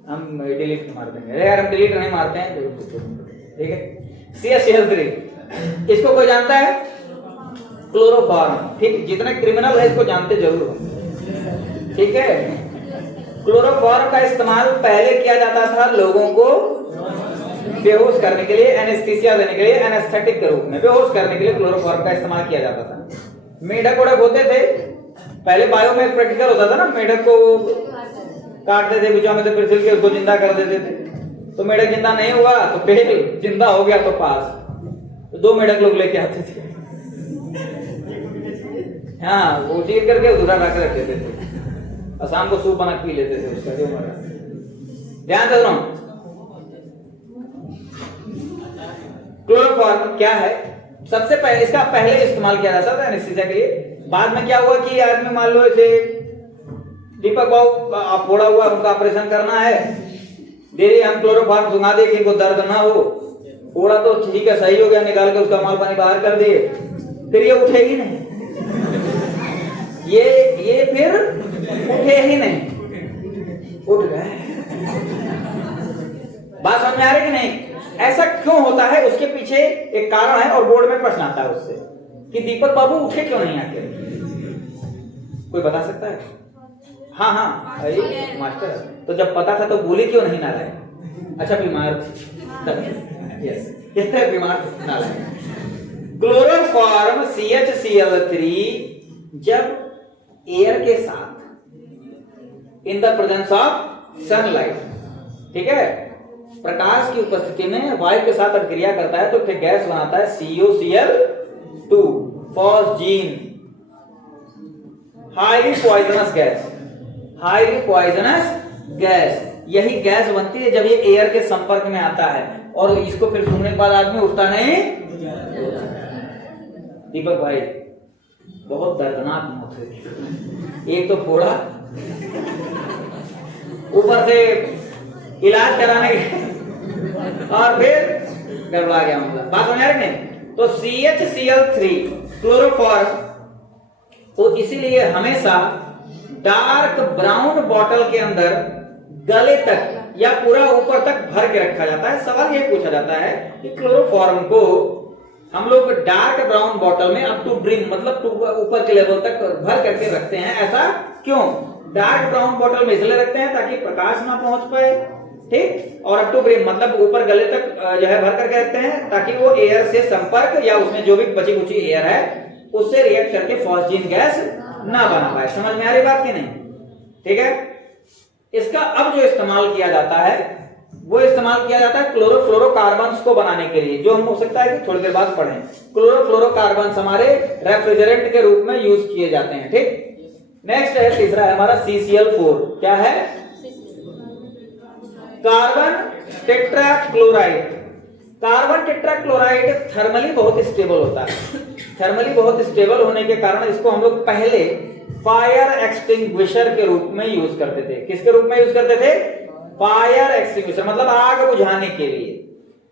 हम डिलीट मार देंगे। यार हम डिलीट नहीं मारते हैं, ठीक है। CHCl3 इसको कोई जानता है? क्लोरोफॉर्म। ठीक, जितने क्रिमिनल है इसको जानते जरूर हो। ठीक है, क्लोरोफॉर्म का इस्तेमाल पहले किया जाता था लोगों को बेहोश करने के लिए, एनेस्थीसिया देने के लिए, एनेस्थेटिक के रूप में बेहोश करने के लिए क्लोरोफॉर्म का इस्तेमाल किया जाता था। मेढक वोढक होते थे पहले, बायो में प्रैक्टिकल होता था ना, मेढक को काटते थे बीचों में से, फिर के उसको जिंदा कर देते थे। तो मेढक जिंदा नहीं हुआ तो फेल, जिंदा हो गया तो पास। तो 2 मेढक लोग लेके आते थे, हाँ, वो चीर करके दूसरा रख रख देते थे और शाम को सूप बना पी लेते थे उसका, जो मरा। ध्यान से सुनो, क्लोरोफॉर्म क्या है? सबसे पहले इसका पहले इस्तेमाल किया जाता था एनेस्थीसिया के लिए। बाद में क्या हुआ कि आदमी मान लो इसे दीपक बाबू फोड़ा हुआ, उनका ऑपरेशन करना है, दे हम क्लोरोफॉर्म सुंगा दे कि इनको दर्द ना हो। फोड़ा तो ठीक है, सही हो गया, निकाल के उसका माल पानी बाहर कर दिए, फिर ये उठे ही नहीं, ये फिर उठे ही नहीं, उठ गए। बात समझ में आ रही कि नहीं? ऐसा क्यों होता है, उसके पीछे एक कारण है और बोर्ड में प्रश्न आता है उससे कि दीपक बाबू उठे क्यों नहीं आते? कोई बता सकता है? हाँ हाँ, अरे मास्टर, तो जब पता था तो बोली क्यों नहीं नालायक? अच्छा बीमार थे, यस, बीमार थे, नालायक। क्लोरोफॉर्म CHCl3 जब एयर के साथ in the presence of sunlight, ठीक है, प्रकाश की उपस्थिति में वायु के साथ अभिक्रिया करता है तो फिर गैस बनाता है COCl2, phosgene, highly poisonous gas, highly poisonous gas. यही गैस बनती है जब ये एयर के संपर्क में आता है और इसको फिर सूंघने के बाद आदमी उठता नहीं। दीपक भाई बहुत दर्दनाक मौत हुई, एक तो फोड़ा, ऊपर से इलाज कराने के और फिर गड़बड़ा गया मामला। बात समझ आ रही नहीं? तो CHCl3 क्लोरोफॉर्म को इसीलिए हमेशा डार्क ब्राउन बॉटल के अंदर गले तक या पूरा ऊपर तक भर के रखा जाता है। सवाल यह पूछा जाता है कि क्लोरोफॉर्म को हम लोग डार्क ब्राउन बॉटल में अप टू ब्रिम, मतलब ऊपर के लेवल तक भर करके रखते हैं, ऐसा क्यों? डार्क ब्राउन बॉटल में इसलिए रखते हैं ताकि प्रकाश ना पहुंच पाए, ठीक, और अप टू ब्रिम मतलब ऊपर गले तक जो है भर करके रखते हैं ताकि वो एयर से संपर्क या उसमें जो भी बची कुची एयर है उससे रिएक्ट करके फॉस्जीन गैस ना बना पाए। समझ में आ रही बात की नहीं? ठीक है, इसका अब जो इस्तेमाल किया जाता है वो इस्तेमाल किया जाता है क्लोरोफ्लोरोकार्बन्स को बनाने के लिए, जो हम हो सकता है कि थोड़ी देर बाद पढ़ें। क्लोरोफ्लोरोकार्बन्स हमारे रेफ्रिजरेंट के रूप में यूज किए जाते हैं, ठीक। नेक्स्ट है, तीसरा है हमारा CCl4। क्या है? Carbon tetrachloride. Carbon tetrachloride thermally बहुत स्टेबल होता है। थर्मली बहुत स्टेबल होने के कारण इसको हम लोग पहले फायर एक्सटिंग्विशर के रूप में यूज करते थे। किसके रूप में यूज करते थे? फायर एक्सटिंग्विशर, मतलब आग बुझाने के लिए।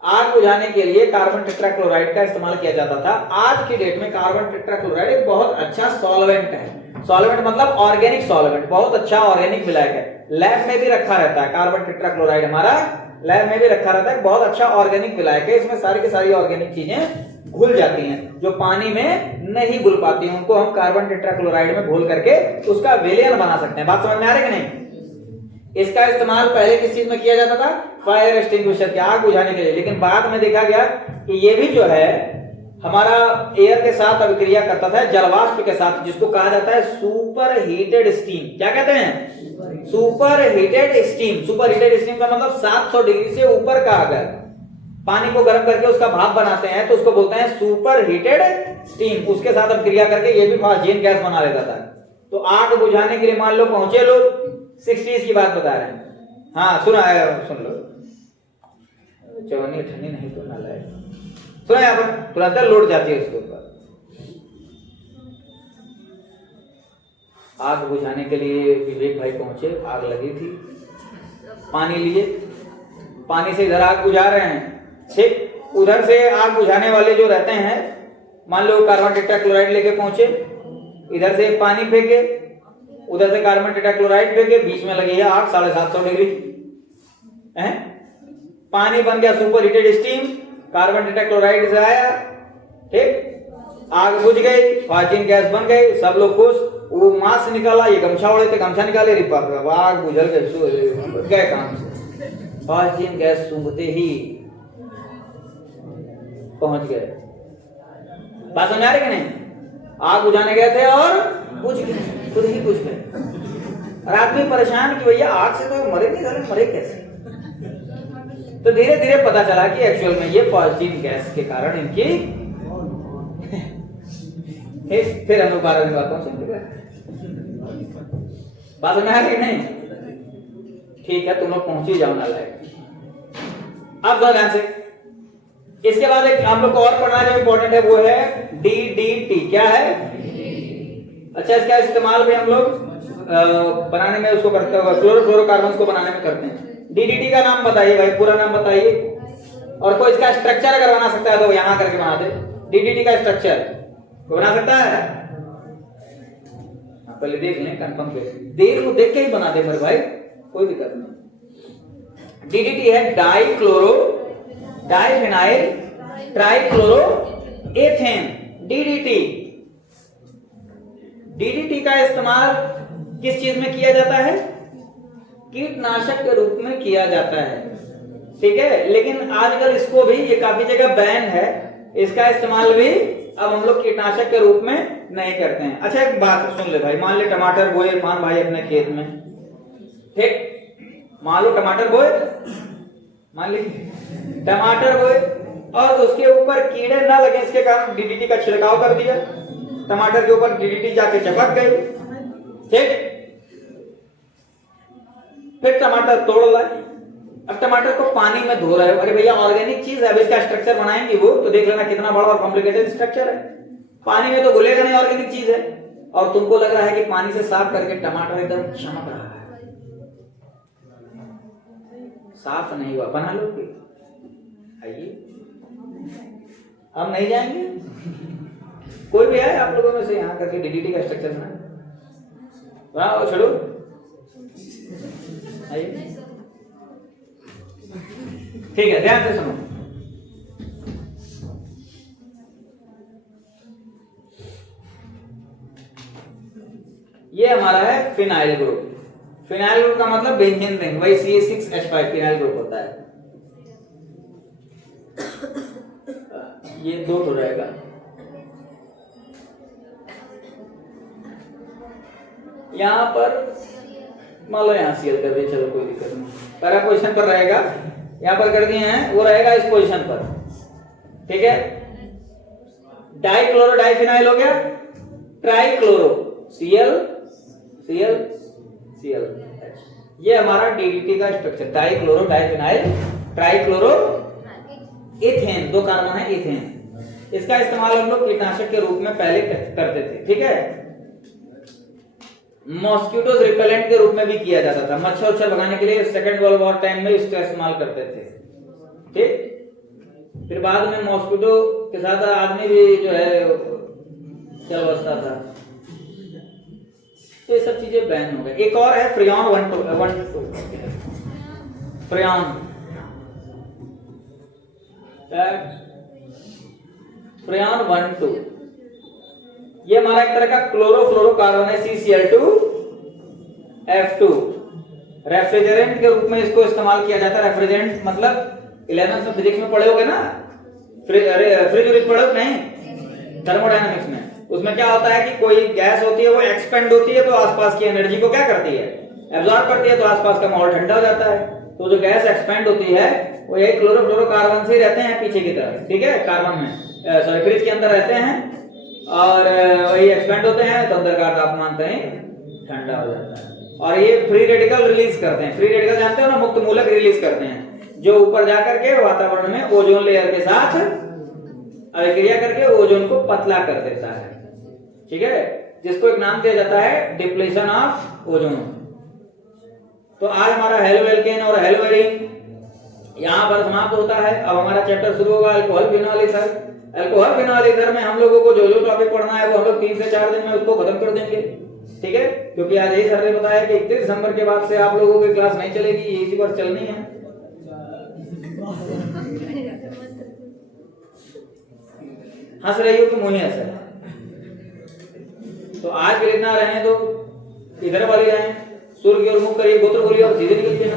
आग बुझाने के लिए कार्बन टेट्राक्लोराइड का इस्तेमाल किया जाता था। आज की डेट में कार्बन टेट्राक्लोराइड एक बहुत अच्छा सॉल्वेंट है। सॉल्वेंट मतलब ऑर्गेनिक सॉल्वेंट, बहुत अच्छा ऑर्गेनिक विलायक है। लैब में भी रखा रहता है कार्बन टेट्राक्लोराइड, हमारा लैब में भी रखा रहता है। बहुत अच्छा ऑर्गेनिक विलायक है। इसमें सारी की सारी ऑर्गेनिक चीजें घुल जाती हैं जो पानी में नहीं घुल पाती हैं, उनको हम कार्बन टेट्राक्लोराइड में घोल करके उसका विलयन बना सकते हैं। बात समझ में आ रही है कि नहीं? इसका इस्तेमाल पहले किस चीज में किया जाता था? फायर एक्सटिंग्विशर के, आग बुझाने के लिए। लेकिन बाद में देखा गया कि ये भी जो है हमारा एयर के साथ अभिक्रिया करता था, जलवाष्प के साथ, जिसको कहा जाता है सुपर हीटेड स्टीम। क्या कहते हैं? Super heated steam. Super heated steam का मतलब 700 डिग्री से ऊपर का अगर पानी को गर्म करके उसका भाप बनाते हैं तो उसको बोलते हैं सुपर हीटेड स्टीम। उसके साथ अभिक्रिया करके ये भी फास्जीन गैस बना लेता था। तो आग बुझाने के लिए मान लो पहुंचे लोग, 60s की बात बता रहे हैं। हाँ सुना है, सुन लो, चवन्नी ठंडी नहीं तो ना लाए, सुना यहाँ पर तुरंत लोड जाती है उसके ऊपर। आग बुझाने के लिए विवेक भाई पहुंचे, आग लगी थी, पानी लिए, पानी से इधर आग बुझा रहे हैं, ठीक। उधर से आग बुझाने वाले जो रहते हैं, मान लो कार्बन टेट्राक्लोराइड लेके पहुंचे, इधर से पानी फेंके, उधर से कार्बन टेट्राक्लोराइड फेंके, बीच में लगी है आग 750 डिग्री, पानी बन गया super heated steam, carbon tetrachloride से आया, ठीक, आग बुझ गई, फास्जीन गैस बन गई, सब लोग खुश। वो मास्क निकाला, ये गमछा ओढ़े थे, गमछा निकाले, आग बुझल गए काम से। फास्जीन गैस सूंघते ही पहुंच गए। बात समझ आ रही कि नहीं? आग बुझाने गए थे और बुझ गए, खुद ही बुझ गए। और आदमी परेशान कि भैया आग से तो मरे नहीं, मरे कैसे? तो धीरे धीरे पता चला कि एक्चुअल में ये फास्जीन गैस के कारण इनकी फिर हम लोग 12 दिन बाद पहुंचे। बात समझ आ रही नहीं? ठीक है, तुम लोग पहुंच ही जाओ नालायक। अब ध्यान से, इसके बाद एक हम लोग को और पढ़ना जो इंपॉर्टेंट है वो है DDT। क्या है? अच्छा, इसका इस्तेमाल भी हम लोग बनाने में उसको करते हैं, क्लोरोफ्लोरोकार्बन्स को बनाने में करते हैं। DDT का नाम बताइए भाई, पूरा नाम बताइए, और कोई इसका स्ट्रक्चर अगर बना सकता है तो यहां करके बना दे। DDT का स्ट्रक्चर कोई बना सकता है? पहले देख लें, कंफर्म देख के ही बना दे मेरे भाई, कोई दिक्कत नहीं। DDT है dichloro diphenyl trichloro ethane, DDT। DDT का इस्तेमाल किस चीज में किया जाता है? कीटनाशक के रूप में किया जाता है, ठीक है। लेकिन आजकल इसको भी, ये काफी जगह बैन है, इसका इस्तेमाल भी अब हम लोग कीटनाशक के रूप में नहीं करते हैं। अच्छा, एक बात सुन ले भाई, मान ले टमाटर बोए इरफान भाई अपने खेत में, ठीक, मान लो टमाटर बोए, मान ली टमाटर बोए, और उसके ऊपर कीड़े ना लगे इसके कारण DDT का छिड़काव कर दिया, टमाटर के ऊपर DDT जाके चिपक गई, ठीक। फिर टमाटर तोड़ लाए, अब टमाटर को पानी में धो रहे हो, अरे भैया ऑर्गेनिक चीज है, अब इसका स्ट्रक्चर बनाएंगे वो तो देख लेना कितना बड़ा और कॉम्प्लिकेटेड स्ट्रक्चर है, पानी में तो घुलेगा नहीं, ऑर्गेनिक चीज है। और तुमको लग रहा है कि पानी से साफ करके टमाटर एकदम चमक रहा है, साफ नहीं हुआ, बना लो। आइए, हम नहीं जाएंगे, कोई भी है आप लोगों में से यहाँ करके DDT का स्ट्रक्चर बना, छोड़ो, आइए, ठीक है, ध्यान से सुनो। ये हमारा है फिनाइल ग्रुप। फिनाइल ग्रुप का मतलब बेंजीन रिंग, वही CH6H5 फिनाइल ग्रुप होता है। ये 2 तो रहेगा, यहां पर मान लो यहां CL कर दिए, चलो कोई दिक्कत नहीं, पहला पोजीशन पर रहेगा, यहां पर कर दिए हैं, वो रहेगा इस पोजीशन पर, ठीक है। डाइक्लोरो डाइफिनाइल हो गया, ट्राइक्लोरो Cl Cl Cl, ये हमारा DDT का structure, dichloro diphenyl trichloro ethane, 2 carbon है एथेन। इसका इस्तेमाल हम लोग कीटनाशक के रूप में पहले करते थे, ठीक है। मॉस्किटो रिपेलेंट के रूप में भी किया जाता था, मच्छर उच्छर भगाने के लिए सेकेंड वर्ल्ड वॉर टाइम में इसका इस्तेमाल करते थे, ठीक। फिर बाद में मॉस्किटो के साथ आदमी भी जो है चल बसता था, तो ये सब चीजें बैन हो गई। एक और है फ्रियॉन 1-2, फ्रियॉन 1-2, ये हमारा एक तरह का क्लोरोफ्लोरोकार्बन है, CCl2 F2। रेफ्रिजरेंट के रूप में इसको इस्तेमाल किया जाता है। रेफ्रिजरेंट मतलब 11th में फिजिक्स में पढ़े होगे ना, फ्रिज पढ़े हो नहीं, थर्मोडायनामिक्स में उसमें क्या होता है कि कोई गैस होती है वो एक्सपेंड होती है तो आसपास की एनर्जी को क्या करती है, एब्जॉर्ब करती है, तो आसपास का माहौल ठंडा हो जाता है। तो जो गैस एक्सपेंड होती है वो यही क्लोरोफ्लोरोकार्बन से रहते हैं पीछे की तरफ, ठीक है, कार्बन में सॉरी फ्रिज के अंदर रहते हैं और वही एक्सपेंड होते हैं तो अंदर का तापमान कहीं ठंडा हो जाता है और ये फ्री रेडिकल रिलीज करते हैं। फ्री रेडिकल जानते हो ना, मुक्त मूलक रिलीज करते हैं जो ऊपर जाकर के वातावरण में ओजोन लेयर के साथ अभिक्रिया करके ओजोन को पतला कर देता है, ठीक है, जिसको एक नाम दिया जाता है डिप्लीशन ऑफ ओजोन। तो आज हमारा हेलो एल्केन और हेलो एरीन यहाँ पर समाप्त होता है। अब हमारा चैप्टर शुरू होगा alcohol phenol ether. Alcohol phenol ether में हम लोगों को जो जो टॉपिक पढ़ना है वो हम लोग 3 से 4 दिन में उसको खत्म कर देंगे, ठीक है, क्योंकि आज यही सर ने बताया कि 31 दिसंबर के बाद से आप लोगों की क्लास नहीं चलेगी, ये इसी पर चलनी है। हंस रही हो कि मुंह ही हंस रहा है? तो आज के लिए इतना रहे तो इधर वाली रहे, सूर्य की ओर मुख करिए, गोत्र बोलिए और सीधे निकलिए।